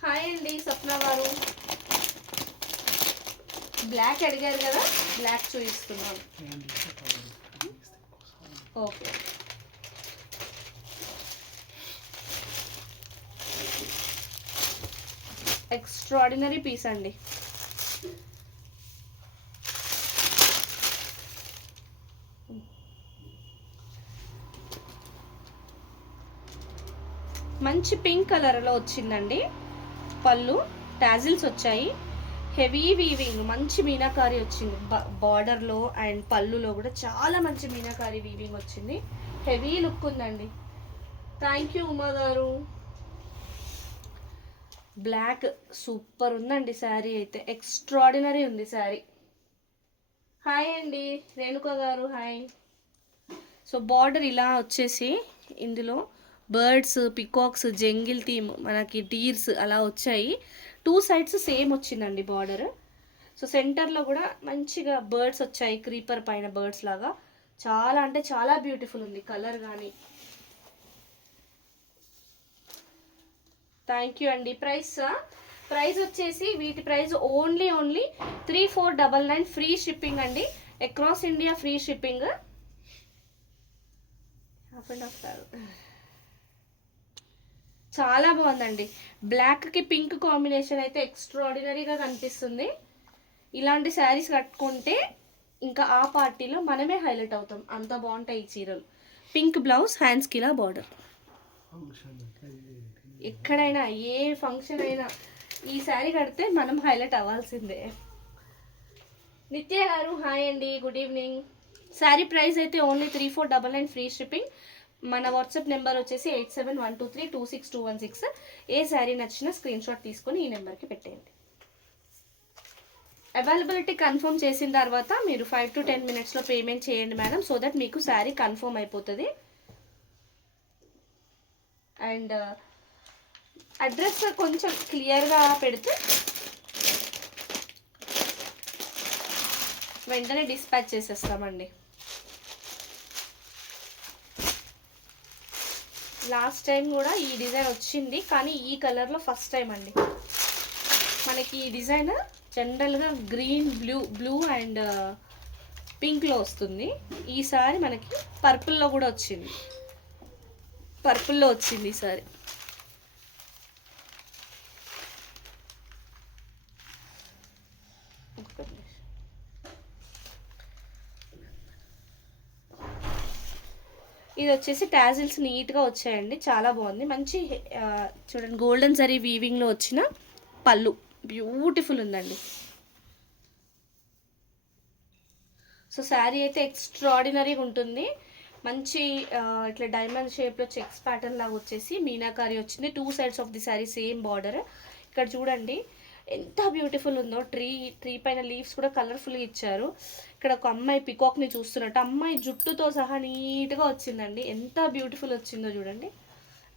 హాయ్ అండి సప్న గారు. బ్లాక్ అడిగారు కదా, బ్లాక్ చూపిస్తున్నాను. ఓకే, ఎక్స్ట్రాడినరీ పీస్ అండి. మంచి పింక్ కలర్లో వచ్చిందండి. పళ్ళు టాజిల్స్ వచ్చాయి. హెవీ వీవింగ్, మంచి మీనాకారి వచ్చింది. బార్డర్లో అండ్ పళ్ళులో కూడా చాలా మంచి మీనాకారి వీవింగ్ వచ్చింది. హెవీ లుక్ ఉందండి. థ్యాంక్ యూ ఉమా గారు. బ్లాక్ సూపర్ ఉందండి శారీ అయితే. ఎక్స్ట్రాడినరీ ఉంది శారీ. హాయ్ అండి రేణుక గారు, హాయ్. సో బార్డర్ ఇలా వచ్చేసి ఇందులో బర్డ్స్, పికాక్స్, జంగిల్ థీమ్, మనకి డీర్స్ అలా వచ్చాయి. 2 సైడ్స్ సేమ్ వచ్చిందండి బార్డర్. సో సెంటర్లో కూడా మంచిగా బర్డ్స్ వచ్చాయి, క్రీపర్ పైన బర్డ్స్ లాగా. చాలా అంటే చాలా బ్యూటిఫుల్ ఉంది కలర్ కానీ. థ్యాంక్ యూ అండి. ప్రైస్ వచ్చేసి వీటి ప్రైస్ ఓన్లీ 3499 ఫ్రీ షిప్పింగ్ అండి. Across India free shipping. చాలా బాగుందండి. బ్లాక్కి పింక్ కాంబినేషన్ అయితే ఎక్స్ట్రాడినరీగా కనిపిస్తుంది. ఇలాంటి శారీస్ కట్టుకుంటే ఇంకా ఆ పార్టీలో మనమే హైలైట్ అవుతాం, అంత బాగుంటాయి ఈ చీరలు. పింక్ బ్లౌజ్, హ్యాండ్స్కి ఇలా బార్డర్. ఎక్కడైనా ఏ ఫంక్షన్ అయినా ఈ శారీ కడితే మనం హైలైట్ అవ్వాల్సిందే. నిత్య గారు, హాయ్ అండి, గుడ్ ఈవినింగ్. శారీ ప్రైస్ అయితే ఓన్లీ 3499 ఫ్రీ షిప్పింగ్. మన వాట్సాప్ నెంబర్ వచ్చేసి 8712326216. ఏ శారీ నచ్చినా స్క్రీన్ షాట్ తీసుకొని ఈ నెంబర్కి పెట్టేయండి. అవైలబిలిటీ కన్ఫర్మ్ చేసిన తర్వాత మీరు 5 to 10 minutesలో పేమెంట్ చేయండి మేడం, సో దట్ మీకు శారీ కన్ఫర్మ్ అయిపోతుంది. అండ్ అడ్రస్ కొంచెం క్లియర్గా పెడితే వెంటనే డిస్పాచ్ చేసేస్తామండి. లాస్ట్ టైం కూడా ఈ డిజైన్ వచ్చింది, కానీ ఈ కలర్లో ఫస్ట్ టైం అండి మనకి ఈ డిజైన్. జనరల్గా గ్రీన్, బ్లూ అండ్ పింక్లో వస్తుంది. ఈసారి మనకి పర్పుల్లో కూడా వచ్చింది, ఈసారి. ఇది వచ్చేసి టాజిల్స్ నీట్గా వచ్చాయండి, చాలా బాగుంది. మంచి చూడండి గోల్డెన్ జరీ వీవింగ్లో వచ్చిన పళ్ళు బ్యూటిఫుల్ ఉందండి. సో శారీ అయితే ఎక్స్ట్రాడినరీగా ఉంటుంది. మంచి ఇట్లా డైమండ్ షేప్లో చెక్స్ ప్యాటర్న్ లాగా వచ్చేసి మీనాకారి వచ్చింది. 2 sides of the sari same border. ఇక్కడ చూడండి ఎంత బ్యూటిఫుల్ ఉందో. ట్రీ పైన లీవ్స్ కూడా కలర్ఫుల్గా ఇచ్చారు. ఇక్కడ ఒక అమ్మాయి పికాక్ని చూస్తున్నట్టు, అమ్మాయి జుట్టుతో సహా నీట్గా వచ్చిందండి. ఎంత బ్యూటిఫుల్ వచ్చిందో చూడండి.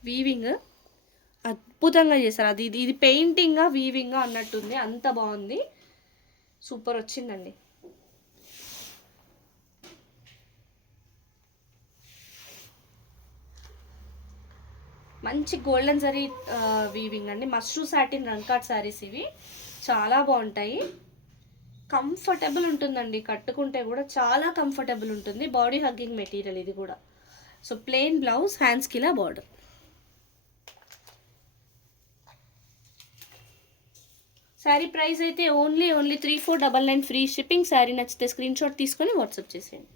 వీవింగ్ అద్భుతంగా చేశారు. ఇది పెయింటింగా వీవింగా అన్నట్టుంది, అంత బాగుంది. సూపర్ వచ్చిందండి. మంచి గోల్డెన్ జరీ వీవింగ్ అండి. మష్రూ సాటిన్ రంకాట్ శారీస్ ఇవి చాలా బాగుంటాయి. కంఫర్టబుల్ ఉంటుందండి, కట్టుకుంటే కూడా చాలా కంఫర్టబుల్ ఉంటుంది. బాడీ హగ్గింగ్ మెటీరియల్ ఇది కూడా. సో ప్లెయిన్ బ్లౌజ్, హ్యాండ్స్కి ఇలా బార్డర్. శారీ ప్రైస్ అయితే ఓన్లీ 3499 ఫ్రీ షిప్పింగ్. శారీ నచ్చితే స్క్రీన్ షాట్ తీసుకొని వాట్సాప్ చేసేయండి.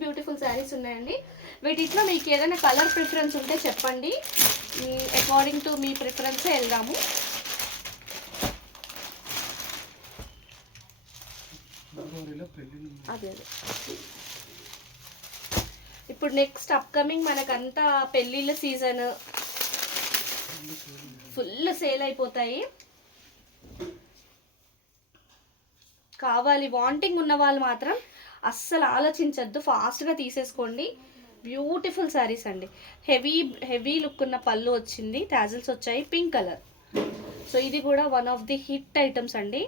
బ్యూటిఫుల్ శారీస్ ఉన్నాయండి. వీటిలో మీకు ఏదైనా కలర్ ప్రిఫరెన్స్ ఉంటే చెప్పండి, అకార్డింగ్ టు మీ ప్రిఫరెన్సే వెళ్దాము. అదే ఇప్పుడు నెక్స్ట్ అప్కమింగ్ మనకంతా పెళ్ళిళ్ళ సీజన్, ఫుల్ సేల్ అయిపోతాయి. కావాలి వాంటింగ్ ఉన్న వాళ్ళు మాత్రం అస్సలు ఆలోచించద్దు, ఫాస్ట్గా తీసేసుకోండి. బ్యూటిఫుల్ శారీస్ అండి. హెవీ లుక్ ఉన్న పళ్ళు వచ్చింది, టాజిల్స్ వచ్చాయి, పింక్ కలర్. సో ఇది కూడా one of the hit items అండి.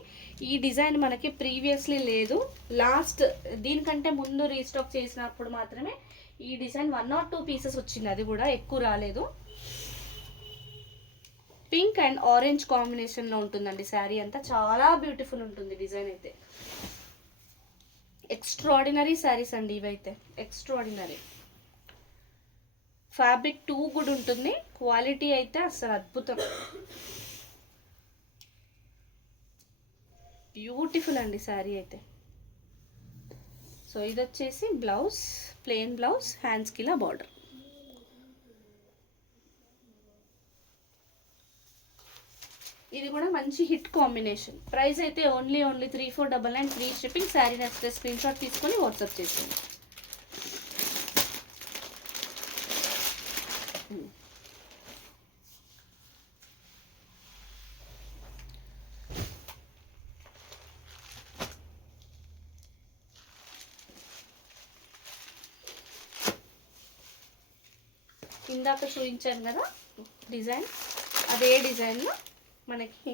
ఈ డిజైన్ మనకి ప్రీవియస్లీ లేదు, లాస్ట్ దీనికంటే ముందు రీస్టాక్ చేసినప్పుడు మాత్రమే ఈ డిజైన్ 1 or 2 పీసెస్ వచ్చింది, అది కూడా ఎక్కువ రాలేదు. పింక్ అండ్ ఆరెంజ్ కాంబినేషన్లో ఉంటుందండి శారీ అంతా, చాలా బ్యూటిఫుల్ ఉంటుంది డిజైన్ అయితే. ఎక్స్ట్రాడినరీ శారీస్ అండి ఇవైతే, ఎక్స్ట్రాడినరీ. ఫ్యాబ్రిక్ టూ గుడ్ ఉంటుంది, క్వాలిటీ అయితే అసలు అద్భుతం. బ్యూటిఫుల్ అండి శారీ అయితే. సో ఇది వచ్చేసి బ్లౌజ్, ప్లెయిన్ బ్లౌజ్, హ్యాండ్స్కి ఇలా బార్డర్. ఇది కూడా మంచి హిట్ కాంబినేషన్. ప్రైస్ అయితే ఓన్లీ 3499 ఫ్రీ షిప్పింగ్. శారీ నచ్చితే స్క్రీన్ షాట్ తీసుకొని వాట్సాప్ చేసేయండి. ఇందాక చూపించాను కదా డిజైన్, అదే డిజైన్లో మనకి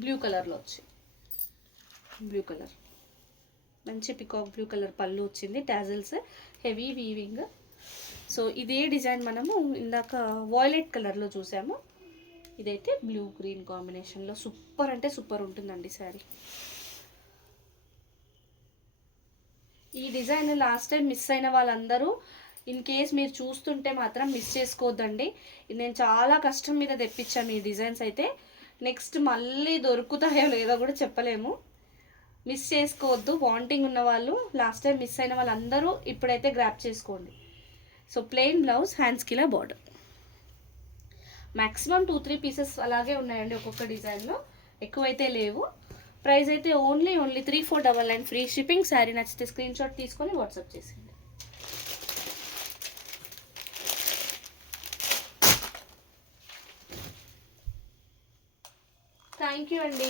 బ్లూ కలర్లో వచ్చి, బ్లూ కలర్ మంచి పికాక్ బ్లూ కలర్ పళ్ళు వచ్చింది, టాజిల్స్, హెవీ వీవింగ్. సో ఇదే డిజైన్ మనము ఇందాక వాయిలెట్ కలర్లో చూసాము, ఇదైతే బ్లూ గ్రీన్ కాంబినేషన్లో. సూపర్ అంటే సూపర్ ఉంటుందండి శారీ. ఈ డిజైన్ లాస్ట్ టైం మిస్ అయిన వాళ్ళందరూ ఇన్ కేస్ మీరు చూస్తుంటే మాత్రం మిస్ చేసుకోవద్దండి. నేను చాలా కష్టం మీద తెప్పించాను ఈ డిజైన్స్ అయితే. నెక్స్ట్ మళ్ళీ దొరుకుతాయో లేదో కూడా చెప్పలేము, మిస్ చేసుకోవద్దు. వాంటింగ్ ఉన్న వాళ్ళు, లాస్ట్ టైం మిస్ అయిన వాళ్ళందరూ ఇప్పుడైతే గ్రాప్ చేసుకోండి. సో ప్లెయిన్ బ్లౌజ్, హ్యాండ్స్కి ఇలా బార్డర్. మ్యాక్సిమం 2-3 పీసెస్ అలాగే ఉన్నాయండి ఒక్కొక్క డిజైన్లో, ఎక్కువైతే లేవు. ప్రైస్ అయితే ఓన్లీ 3499 ఫ్రీ షిప్పింగ్. శారీ నచ్చితే స్క్రీన్ షాట్ తీసుకొని వాట్సాప్ చేసేయండి. థ్యాంక్ యూ అండి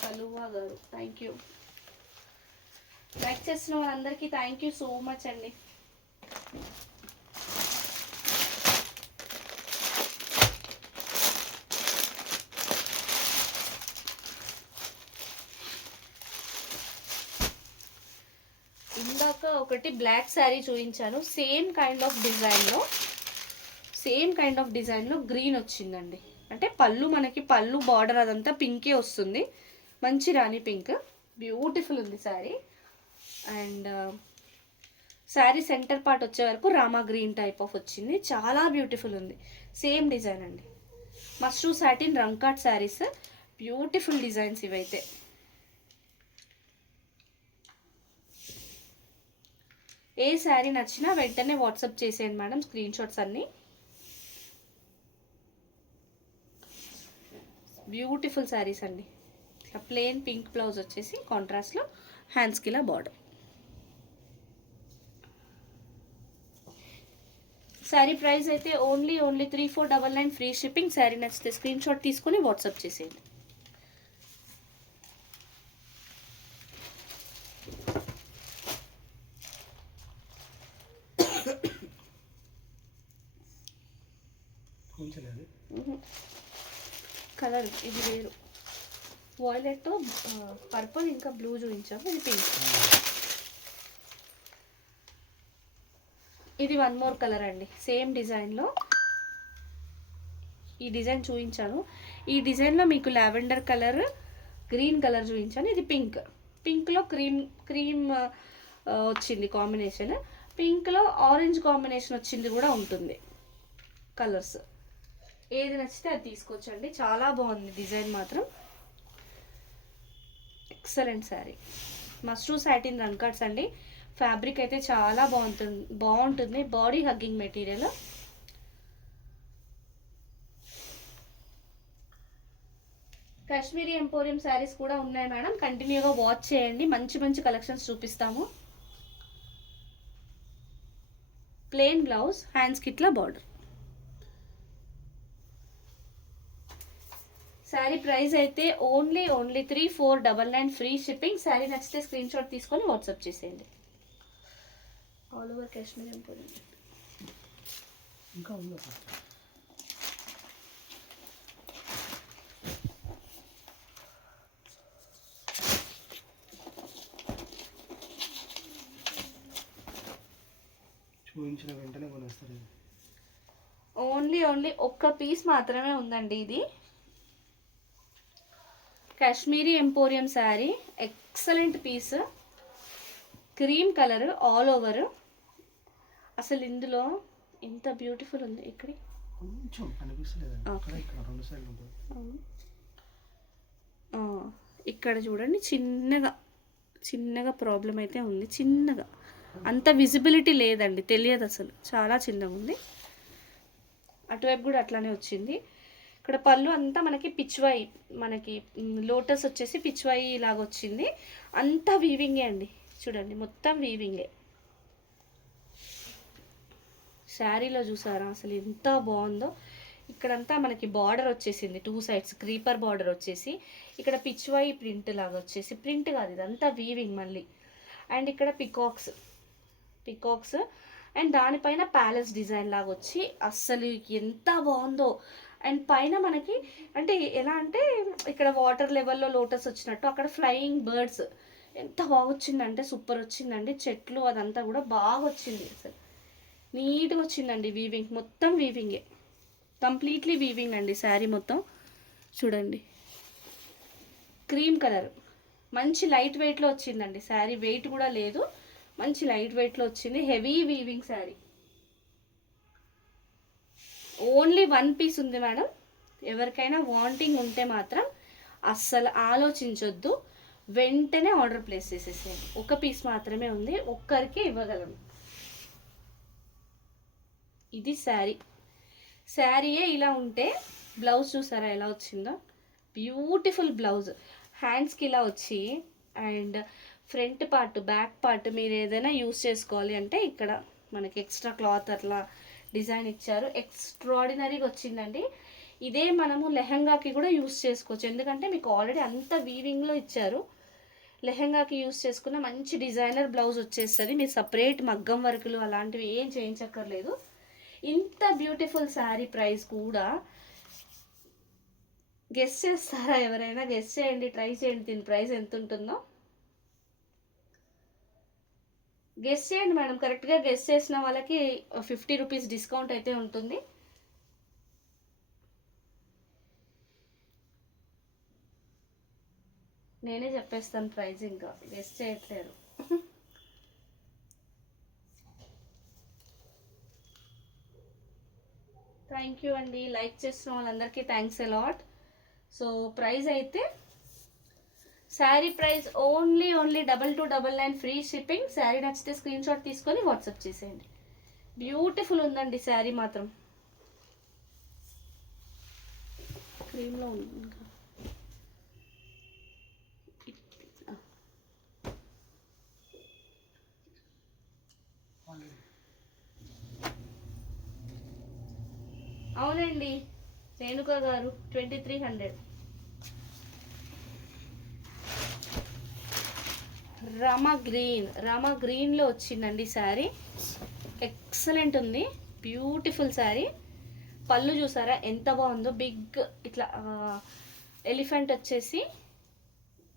కలువా గారు, థ్యాంక్ యూ. లైక్ చేసిన వాళ్ళందరికీ థ్యాంక్ యూ సో మచ్ అండి. ఇందాక ఒకటి బ్లాక్ శారీ చూపించాను, సేమ్ కైండ్ ఆఫ్ డిజైన్లో గ్రీన్ వచ్చిందండి. అంటే పళ్ళు, మనకి పళ్ళు బార్డర్ అదంతా పింకే వస్తుంది, మంచి రాణి పింక్, బ్యూటిఫుల్ ఉంది sari. And sari centre part వచ్చే వరకు రామా గ్రీన్ టైప్ ఆఫ్ వచ్చింది, చాలా బ్యూటిఫుల్ ఉంది. సేమ్ డిజైన్ అండి, మస్ట్రూ సాటిన్ రంకాట్ శారీస్, బ్యూటిఫుల్ డిజైన్స్ ఇవైతే. ఏ శారీ నచ్చినా వెంటనే వాట్సాప్ చేసేయండి మేడం, స్క్రీన్ షాట్స్ అన్నీ. బ్యూటిఫుల్ శారీస్ అండి. ఇట్లా ప్లెయిన్ పింక్ బ్లౌజ్ వచ్చేసి కాంట్రాస్ట్లో హ్యాండ్స్కి ఇలా బార్డర్. శారీ ప్రైస్ అయితే ఓన్లీ 3499 ఫ్రీ షిప్పింగ్. శారీ నచ్చితే స్క్రీన్ షాట్ తీసుకొని వాట్సాప్ చేసేయండి. కలర్ ఇది వేరు, వాయిలెట్, పర్పుల్, ఇంకా బ్లూ చూపించాము, ఇది పింక్. ఇది వన్ మోర్ కలర్ అండి, సేమ్ డిజైన్లో. ఈ డిజైన్ చూపించాను, ఈ డిజైన్లో మీకు లావెండర్ కలర్, గ్రీన్ కలర్ చూపించాను. ఇది పింక్, పింక్లో క్రీమ్ వచ్చింది కాంబినేషన్, పింక్లో ఆరెంజ్ కాంబినేషన్ వచ్చింది కూడా ఉంటుంది కలర్స్. ఏది నచ్చితే అది తీసుకోవచ్చండి, చాలా బాగుంది డిజైన్ మాత్రం. ఎక్సలెంట్ శారీ, మస్ట్రూ సాటిన్ రంకాట్స్ అండి. ఫ్యాబ్రిక్ అయితే చాలా బాగుంటుంది, body hugging material. Kashmiri emporium saris కూడా ఉన్నాయి మేడం, కంటిన్యూగా వాచ్ చేయండి, మంచి మంచి కలెక్షన్స్ చూపిస్తాము. ప్లెయిన్ బ్లౌజ్, హ్యాండ్స్కి ఇట్లా బార్డర్. శారీ ప్రైస్ అయితే ఓన్లీ 3499 ఫ్రీ షిప్పింగ్. శారీ నచ్చితే స్క్రీన్ షాట్ తీసుకొని వాట్సాప్ చేసేయండి. All over Kashmir emporium. ఇంకా ఉందా చూపించిన వెంటనే కొనేస్తారు. ఓన్లీ ఒక్క పీస్ మాత్రమే ఉందండి. ఇది Kashmiri emporium sari, excellent piece, cream colour all over. అసలు ఇందులో ఎంత బ్యూటిఫుల్ ఉంది. ఇక్కడ ఇక్కడ చూడండి, చిన్నగా ప్రాబ్లం అయితే ఉంది, చిన్నగా, అంత విజిబిలిటీ లేదండి, తెలియదు అసలు, చాలా చిన్నగా ఉంది. అటువైపు కూడా అట్లానే వచ్చింది. ఇక్కడ పళ్ళు అంతా మనకి పిచ్వాయి, మనకి లోటస్ వచ్చేసి పిచ్వాయి లాగా వచ్చింది, అంతా వీవింగే అండి. చూడండి మొత్తం వీవింగే. శారీలో చూసారా అసలు ఎంత బాగుందో. ఇక్కడంతా మనకి బార్డర్ వచ్చేసింది, 2 సైడ్స్ క్రీపర్ బార్డర్ వచ్చేసి, ఇక్కడ పిచ్వాయి ప్రింట్ లాగా వచ్చేసి, ప్రింట్ కాదు ఇదంతా వీవింగ్ మళ్ళీ. అండ్ ఇక్కడ పికాక్స్ అండ్ దానిపైన ప్యాలెస్ డిజైన్ లాగా వచ్చి, అస్సలు ఎంత బాగుందో. అండ్ పైన మనకి అంటే ఎలా అంటే ఇక్కడ వాటర్ లెవెల్లో లోటస్ వచ్చినట్టు, అక్కడ ఫ్లయింగ్ బర్డ్స్, ఎంత బాగా వచ్చిందంటే సూపర్ వచ్చిందండి. చెట్లు అదంతా కూడా బాగా వచ్చింది, అసలు నీట్గా వచ్చిందండి. వీవింగ్ మొత్తం వీవింగే, కంప్లీట్లీ వీవింగ్ అండి శారీ మొత్తం. చూడండి క్రీమ్ కలర్, మంచి లైట్ వెయిట్లో వచ్చిందండి శారీ, వెయిట్ కూడా లేదు, మంచి లైట్ వెయిట్లో వచ్చింది. Heavy weaving sari. Only 1 piece ఉంది మేడం. ఎవరికైనా వాంటింగ్ ఉంటే మాత్రం అస్సలు ఆలోచించొద్దు, వెంటనే ఆర్డర్ ప్లేస్ చేసేసేయండి. 1 పీస్ మాత్రమే ఉంది, ఒక్కరికే ఇవ్వగలను. ఇది శారీయే ఇలా ఉంటే, బ్లౌజ్ చూసారా ఎలా వచ్చిందో, బ్యూటిఫుల్ బ్లౌజ్. హ్యాండ్స్కి ఇలా వచ్చి, and front part, back part మీరు ఏదైనా యూస్ చేసుకోవాలి అంటే ఇక్కడ మనకి ఎక్స్ట్రా క్లాత్ అట్లా డిజైన్ ఇచ్చారు, ఎక్స్ట్రాడినరీగా వచ్చిందండి. ఇదే మనము లెహంగాకి కూడా యూస్ చేసుకోవచ్చు, ఎందుకంటే మీకు ఆల్రెడీ అంత వీవింగ్లో ఇచ్చారు. లెహెంగాకి యూస్ చేసుకున్న మంచి డిజైనర్ బ్లౌజ్ వచ్చేస్తుంది. మీరు సపరేట్ మగ్గం వర్కులు అలాంటివి ఏం చేయించక్కర్లేదు. ఇంత బ్యూటిఫుల్ శారీ ప్రైస్ కూడా గెస్ చేస్తారా? ఎవరైనా గెస్ చేయండి, ట్రై చేయండి దీని ప్రైస్ ఎంత ఉంటుందో. గెస్ చేయండి మేడం. కరెక్ట్గా గెస్ చేసిన వాళ్ళకి 50 రూపీస్ డిస్కౌంట్ అయితే ఉంటుంది. నేనే చెప్పేస్తాను ప్రైస్, ఇంకా గెస్ చేయట్లేరు. థ్యాంక్ యూ అండి, లైక్ చేసిన వాళ్ళందరికీ థ్యాంక్స్ అలాట్. సో ప్రైస్ అయితే sari price only 2299 free shipping. Sari నచ్చితే స్క్రీన్ షాట్ తీసుకొని వాట్సాప్ చేసేయండి. బ్యూటిఫుల్ ఉందండి శారీ మాత్రం. క్రీమ్లో ఉంది. అవునండి రేణుక గారు, 2300. రామా గ్రీన్లో వచ్చిందండి శారీ. ఎక్సలెంట్ ఉంది, బ్యూటిఫుల్ శారీ. పళ్ళు చూసారా ఎంత బాగుందో, బిగ్ ఇట్లా ఎలిఫెంట్ వచ్చేసి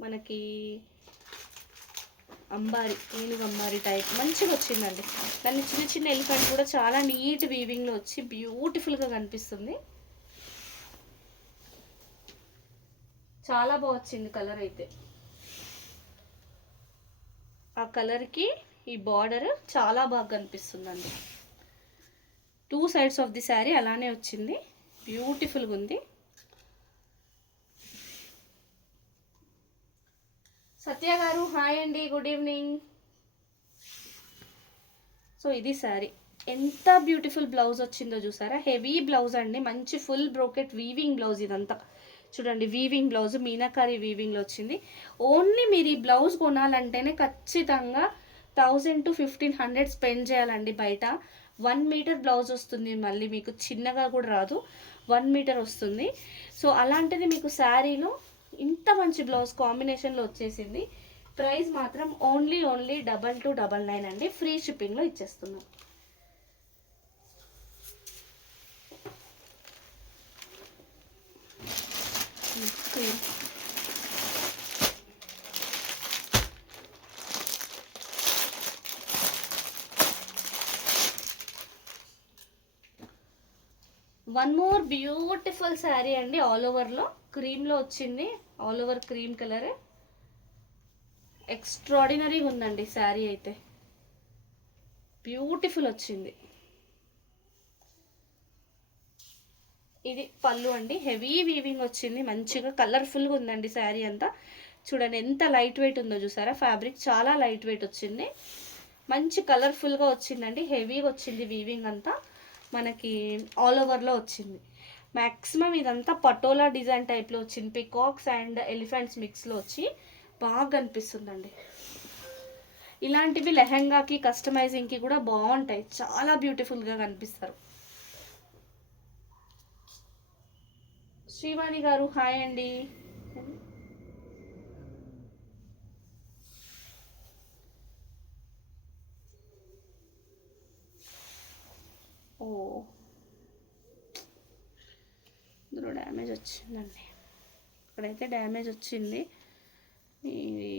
మనకి అంబారి, ఏనుగు అంబారి టైప్ మంచిగా వచ్చిందండి. దాన్ని చిన్న చిన్న ఎలిఫెంట్ కూడా చాలా నీట్ వీవింగ్లో వచ్చి బ్యూటిఫుల్గా కనిపిస్తుంది. చాలా బాగా వచ్చింది కలర్ అయితే. ఆ కలర్కి ఈ బార్డర్ చాలా బాగా కనిపిస్తుందండి. 2 సైడ్స్ ఆఫ్ ది శారీ అలానే వచ్చింది, బ్యూటిఫుల్గా ఉంది. సత్య గారు హాయ్ అండి, గుడ్ ఈవినింగ్. సో ఇది శారీ, ఎంత బ్యూటిఫుల్ బ్లౌజ్ వచ్చిందో చూసారా. హెవీ బ్లౌజ్ అండి, మంచి ఫుల్ బ్రోకెట్ వీవింగ్ బ్లౌజ్. ఇదంతా చూడండి, వీవింగ్ బ్లౌజ్, మీనాకారి వీవింగ్లో వచ్చింది. ఓన్లీ మీరు ఈ బ్లౌజ్ కొనాలంటేనే ఖచ్చితంగా 1000 to 1500 స్పెండ్ చేయాలండి బయట. 1 మీటర్ బ్లౌజ్ వస్తుంది, మళ్ళీ మీకు చిన్నగా కూడా రాదు, 1 మీటర్ వస్తుంది. సో అలాంటిది మీకు శారీలో ఇంత మంచి బ్లౌజ్ కాంబినేషన్లో వచ్చేసింది. ప్రైస్ మాత్రం ఓన్లీ 2299 అండి, ఫ్రీ షిప్పింగ్లో ఇచ్చేస్తున్నాం. వన్ మోర్ బ్యూటిఫుల్ శారీ అండి, ఆల్ ఓవర్లో క్రీమ్లో వచ్చింది. ఆల్ ఓవర్ క్రీమ్ కలర్, ఎక్స్ట్రాడినరీగా ఉందండి శారీ అయితే, బ్యూటిఫుల్ వచ్చింది. ఇది పళ్ళు అండి, హెవీ వీవింగ్ వచ్చింది, మంచిగా కలర్ఫుల్గా ఉందండి శారీ అంతా. చూడండి ఎంత లైట్ వెయిట్ ఉందో చూసారా, ఫ్యాబ్రిక్ చాలా లైట్ వెయిట్ వచ్చింది, మంచి కలర్ఫుల్గా వచ్చిందండి. హెవీగా వచ్చింది వీవింగ్ అంతా, మనకి ఆల్ ఓవర్లో వచ్చింది. మ్యాక్సిమం ఇదంతా పటోలా డిజైన్ టైప్లో వచ్చింది, పికాక్స్ అండ్ ఎలిఫెంట్స్ మిక్స్లో వచ్చి బాగా కనిపిస్తుందండి. ఇలాంటివి లెహెంగాకి కస్టమైజింగ్కి కూడా బాగుంటాయి, చాలా బ్యూటిఫుల్గా కనిపిస్తారు. శ్రీవాణి గారు హాయ్ అండి. ఓ ఇందులో డ్యామేజ్ వచ్చిందండి, ఇక్కడైతే డ్యామేజ్ వచ్చింది. ఇది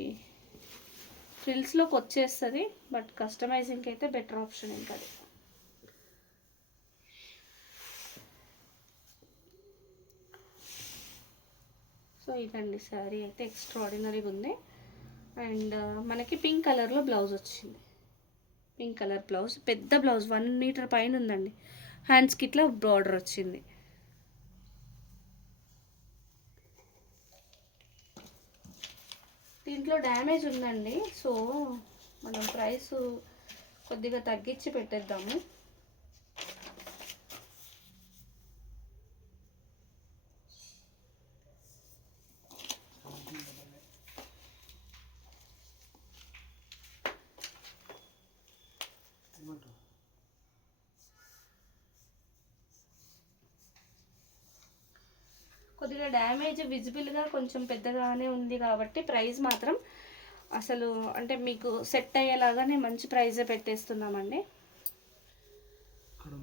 ఫ్రిల్స్లోకి వచ్చేస్తుంది, బట్ కస్టమైజింగ్కి అయితే బెటర్ ఆప్షన్ ఇంకా అది. సో ఇదండి శారీ అయితే ఎక్స్ట్రాడినరీగా ఉంది. అండ్ మనకి పింక్ కలర్లో బ్లౌజ్ వచ్చింది, పింక్ కలర్ బ్లౌజ్, పెద్ద బ్లౌజ్ 1 మీటర్ పైన ఉందండి. హ్యాండ్స్కి ఇట్లా బార్డర్ వచ్చింది. దీంట్లో డ్యామేజ్ ఉందండి, సో మనం ప్రైస్ కొద్దిగా తగ్గించి పెట్టేద్దాము. కొద్దిగా డ్యామేజ్ విజిబుల్గా కొంచెం పెద్దగానే ఉంది కాబట్టి ప్రైస్ మాత్రం అసలు అంటే మీకు సెట్ అయ్యేలాగానే మంచి ప్రైజే పెట్టేస్తున్నామండి. ఇక్కడ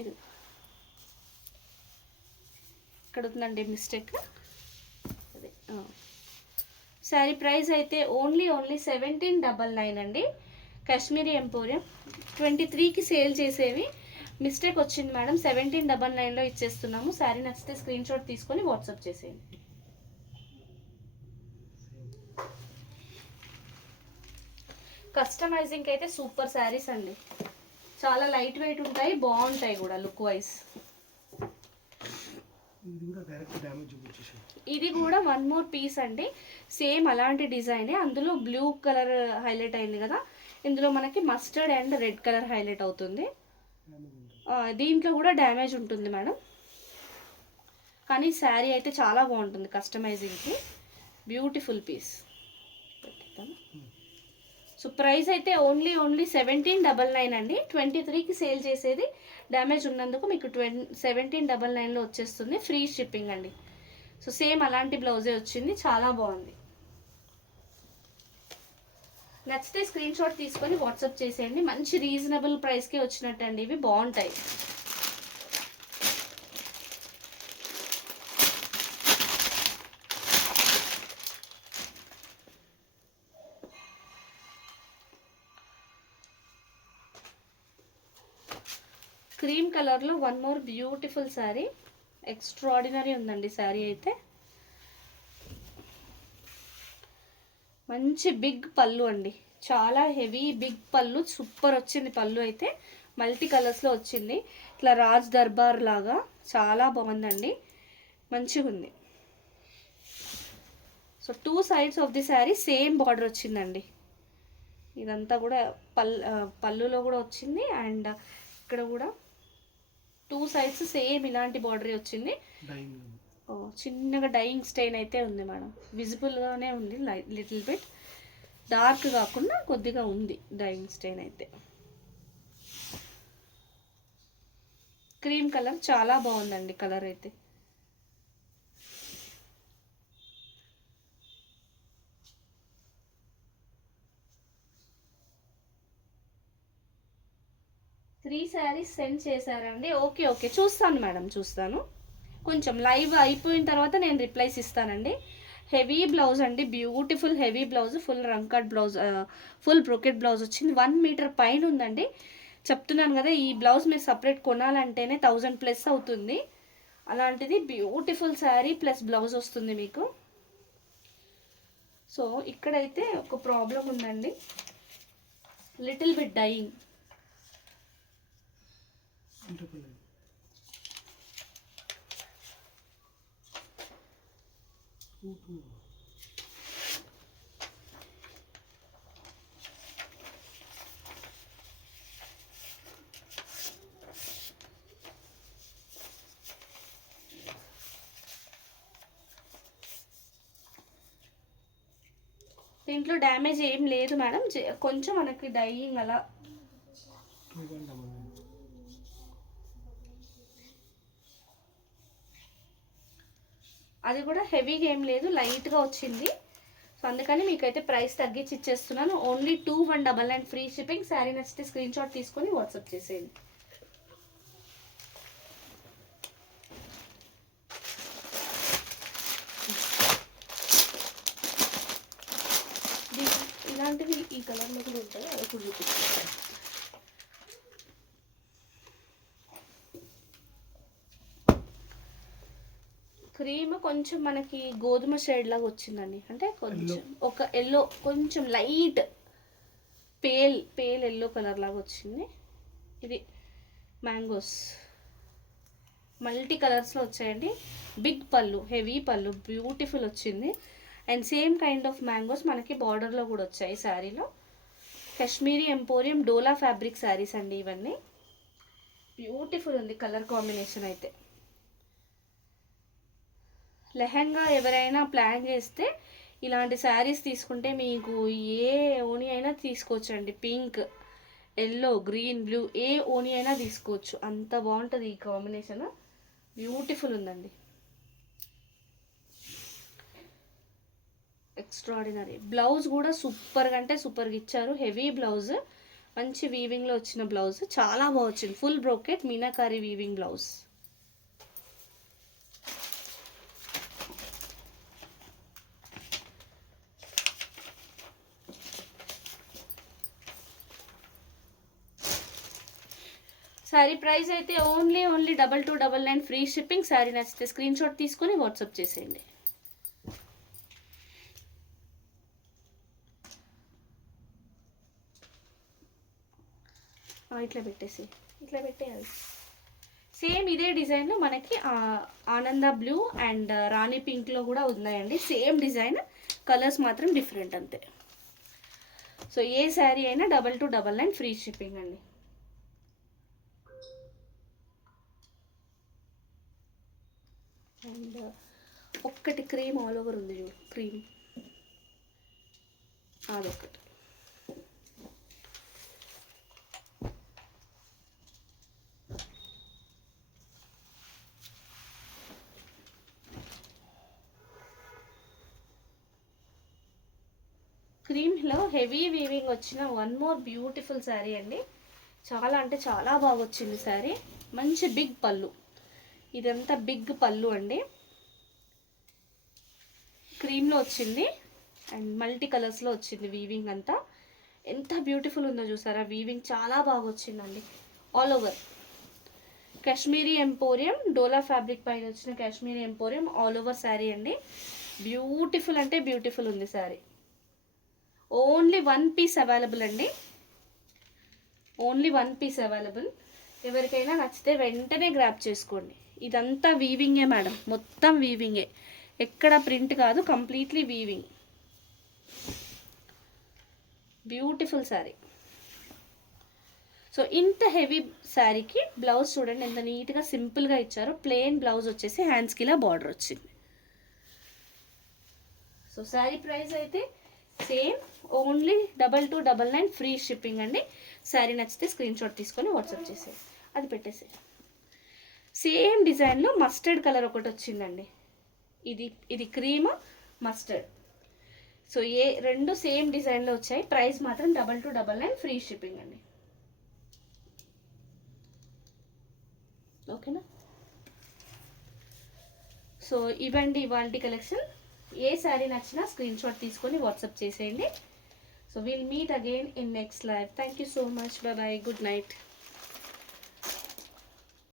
ఇది ఇక్కడ ఉందండి మిస్టేక్. అదే శారీ ప్రైస్ అయితే ఓన్లీ 1799 అండి. కాశ్మీరీ ఎంపోరియం 23కి సేల్ చేసేవి మిస్టేక్ వచ్చింది మేడం. 1799లో ఇచ్చేస్తున్నాము. శారీ నచ్చితే స్క్రీన్ షాట్ తీసుకొని వాట్సాప్ చేసేయండి. కస్టమైజింగ్ అయితే సూపర్ శారీస్ అండి. చాలా లైట్ వెయిట్ ఉంటాయి, బాగుంటాయి కూడా లుక్ వైజ్. ఇది కూడా వన్ మోర్ పీస్ అండి. సేమ్ అలాంటి డిజైనే, అందులో బ్లూ కలర్ హైలైట్ అయింది కదా, ఇందులో మనకి mustard and red colour highlight అవుతుంది. దీంట్లో కూడా డ్యామేజ్ ఉంటుంది మేడం, కానీ శారీ అయితే చాలా బాగుంటుంది కస్టమైజింగ్కి. Beautiful piece. సో ప్రైస్ అయితే ఓన్లీ 1799 అండి. 23కి సేల్ చేసేది డ్యామేజ్ ఉన్నందుకు మీకు 1799లో వచ్చేస్తుంది. ఫ్రీ షిప్పింగ్ అండి. సో సేమ్ అలాంటి బ్లౌజే వచ్చింది, చాలా బాగుంది. నచ్చితే స్క్రీన్ షాట్ తీసుకొని వాట్సాప్ చేసేయండి. మంచి రీజనబుల్ ప్రైస్కే వచ్చినట్టండి, ఇవి బాగుంటాయి. క్రీమ్ కలర్లో one more beautiful sari. Extraordinary ఉందండి శారీ అయితే. మంచి బిగ్ పళ్ళు అండి, చాలా హెవీ బిగ్ పళ్ళు, సూపర్ వచ్చింది పళ్ళు అయితే. మల్టీ కలర్స్లో వచ్చింది, ఇట్లా రాజ్ దర్బార్ లాగా చాలా బాగుందండి, మంచిగా ఉంది. So 2 sides of the sari same border వచ్చిందండి. ఇదంతా కూడా పళ్ళులో కూడా వచ్చింది, అండ్ ఇక్కడ కూడా 2 సైడ్స్ సేమ్ ఇలాంటి బార్డర్ వచ్చింది. చిన్నగా డైయింగ్ స్టెయిన్ అయితే ఉంది మేడం, విజిబుల్గానే ఉంది. లిటిల్ బిట్ డార్క్ కాకుండా కొద్దిగా ఉంది డైయింగ్ స్టెయిన్ అయితే. క్రీమ్ కలర్ చాలా బాగుందండి కలర్ అయితే. త్రీ శారీస్ సెండ్ చేశారండి. ఓకే చూస్తాను మేడం, చూస్తాను. కొంచెం లైవ్ అయిపోయిన తర్వాత నేను రిప్లైస్ ఇస్తానండి. హెవీ బ్లౌజ్ అండి, beautiful heavy blouse, full రంకట్ blouse, full brocade blouse వచ్చింది. 1 మీటర్ పైన ఉందండి. చెప్తున్నాను కదా, ఈ బ్లౌజ్ మీరు సపరేట్ కొనాలంటేనే 1000+ అవుతుంది. అలాంటిది బ్యూటిఫుల్ శారీ ప్లస్ బ్లౌజ్ వస్తుంది మీకు. సో ఇక్కడైతే ఒక ప్రాబ్లం ఉందండి, లిటిల్ బిట్ డైయింగ్. దీంట్లో డ్యామేజ్ ఏం లేదు మేడం, కొంచెం మనకి డైయింగ్ అలా. అది కూడా హెవీగా ఏం లేదు, లైట్గా వచ్చింది. సో అందుకని మీకైతే ప్రైస్ తగ్గించి ఇచ్చేస్తున్నాను. Only 2199 free shipping. శారీ నచ్చితే స్క్రీన్ షాట్ తీసుకొని వాట్సాప్ చేసేయండి. ఇలాంటివి ఈ కలర్లో కూడా ఉంటాయి, అది కూడా చూపిస్తాను. క్రీమ్ కొంచెం మనకి గోధుమ షేడ్ లాగా వచ్చిందండి, అంటే కొంచెం ఒక ఎల్లో, కొంచెం లైట్ పేల్ ఎల్లో కలర్ లాగా వచ్చింది. ఇది మ్యాంగోస్ మల్టీ కలర్స్లో వచ్చాయండి. బిగ్ పళ్ళు, హెవీ పళ్ళు, బ్యూటిఫుల్ వచ్చింది. And same kind of mangoes మనకి బార్డర్లో కూడా వచ్చాయి శారీలో. కాశ్మీరీ ఎంపోరియం డోలా ఫ్యాబ్రిక్ శారీస్ అండి ఇవన్నీ. బ్యూటిఫుల్ ఉంది కలర్ కాంబినేషన్ అయితే. లెహంగా ఎవరైనా ప్లాన్ చేస్తే ఇలాంటి శారీస్ తీసుకుంటే మీకు ఏ ఓని అయినా తీసుకోవచ్చండి. పింక్, ఎల్లో, గ్రీన్, బ్లూ ఏ ఓని అయినా తీసుకోవచ్చు, అంత బాగుంటుంది ఈ కాంబినేషన్. బ్యూటిఫుల్ ఉందండి, ఎక్స్ట్రాడినరీ. బ్లౌజ్ కూడా సూపర్గా అంటే సూపర్గా ఇచ్చారు, హెవీ బ్లౌజ్, మంచి వీవింగ్లో వచ్చిన బ్లౌజ్, చాలా బాగా వచ్చింది. Full brocade meenakari weaving blouse. Sari price అయితే ఓన్లీ 2299 ఫ్రీ షిప్పింగ్. శారీ నచ్చితే స్క్రీన్ షాట్ తీసుకొని వాట్సాప్ చేసేయండి. ఇట్లా పెట్టేయాలి. సేమ్ ఇదే డిజైన్ మనకి ఆనంద బ్లూ అండ్ రాణి పింక్లో కూడా ఉన్నాయండి. సేమ్ డిజైన్, కలర్స్ మాత్రం డిఫరెంట్ అంతే. సో ఏ శారీ అయినా 2299 ఫ్రీ షిప్పింగ్ అండి. అండ్ ఒక్కటి క్రీమ్ ఆల్ ఓవర్ ఉంది చూడు, క్రీమ్ అదొకటి. క్రీమ్లో హెవీ వీవింగ్ వచ్చిన వన్ మోర్ బ్యూటిఫుల్ శారీ అండి. చాలా అంటే చాలా బాగా వచ్చింది శారీ. మంచి బిగ్ పళ్ళు, ఇదంతా బిగ్ పళ్ళు అండి. క్రీమ్లో వచ్చింది అండ్ మల్టీ కలర్స్లో వచ్చింది వీవింగ్ అంతా. ఎంత బ్యూటిఫుల్ ఉందో చూసారా, వీవింగ్ చాలా బాగా వచ్చిందండి. ఆల్ ఓవర్ కాశ్మీరీ ఎంపోరియం, డోలా ఫ్యాబ్రిక్ పైన వచ్చిన Kashmiri emporium all over sari అండి. బ్యూటిఫుల్ అంటే బ్యూటిఫుల్ ఉంది శారీ. ఓన్లీ 1 పీస్ అవైలబుల్ అండి, ఓన్లీ 1 పీస్ అవైలబుల్. ఎవరికైనా నచ్చితే వెంటనే గ్రాప్ చేసుకోండి. ఇదంతా వీవింగే మేడం, మొత్తం వీవింగే, ఎక్కడ ప్రింట్ కాదు, completely weaving. Beautiful sari. So ఇంత హెవీ శారీకి బ్లౌజ్ చూడండి ఎంత నీట్గా సింపుల్గా ఇచ్చారు. ప్లెయిన్ బ్లౌజ్ వచ్చేసి హ్యాండ్స్కి ఇలా బార్డర్ వచ్చింది. సో శారీ ప్రైస్ అయితే సేమ్, ఓన్లీ 2299 ఫ్రీ షిప్పింగ్ అండి. శారీ నచ్చితే స్క్రీన్ షాట్ తీసుకొని వాట్సాప్ చేసేది, అది పెట్టేసి. సేమ్ డిజైన్లో మస్టర్డ్ కలర్ ఒకటి వచ్చిందండి. ఇది క్రీమ్ మస్టర్డ్. సో రెండు సేమ్ డిజైన్లో వచ్చాయి. ప్రైస్ మాత్రం 2299 ఫ్రీ షిప్పింగ్ అండి. ఓకేనా? సో ఇవ్వండి ఇవాల్టి కలెక్షన్. ఏ శారీ నచ్చినా స్క్రీన్ షాట్ తీసుకొని వాట్సాప్ చేసేయండి. So will meet again in next live. Thank you so much. Bye bye. Good night.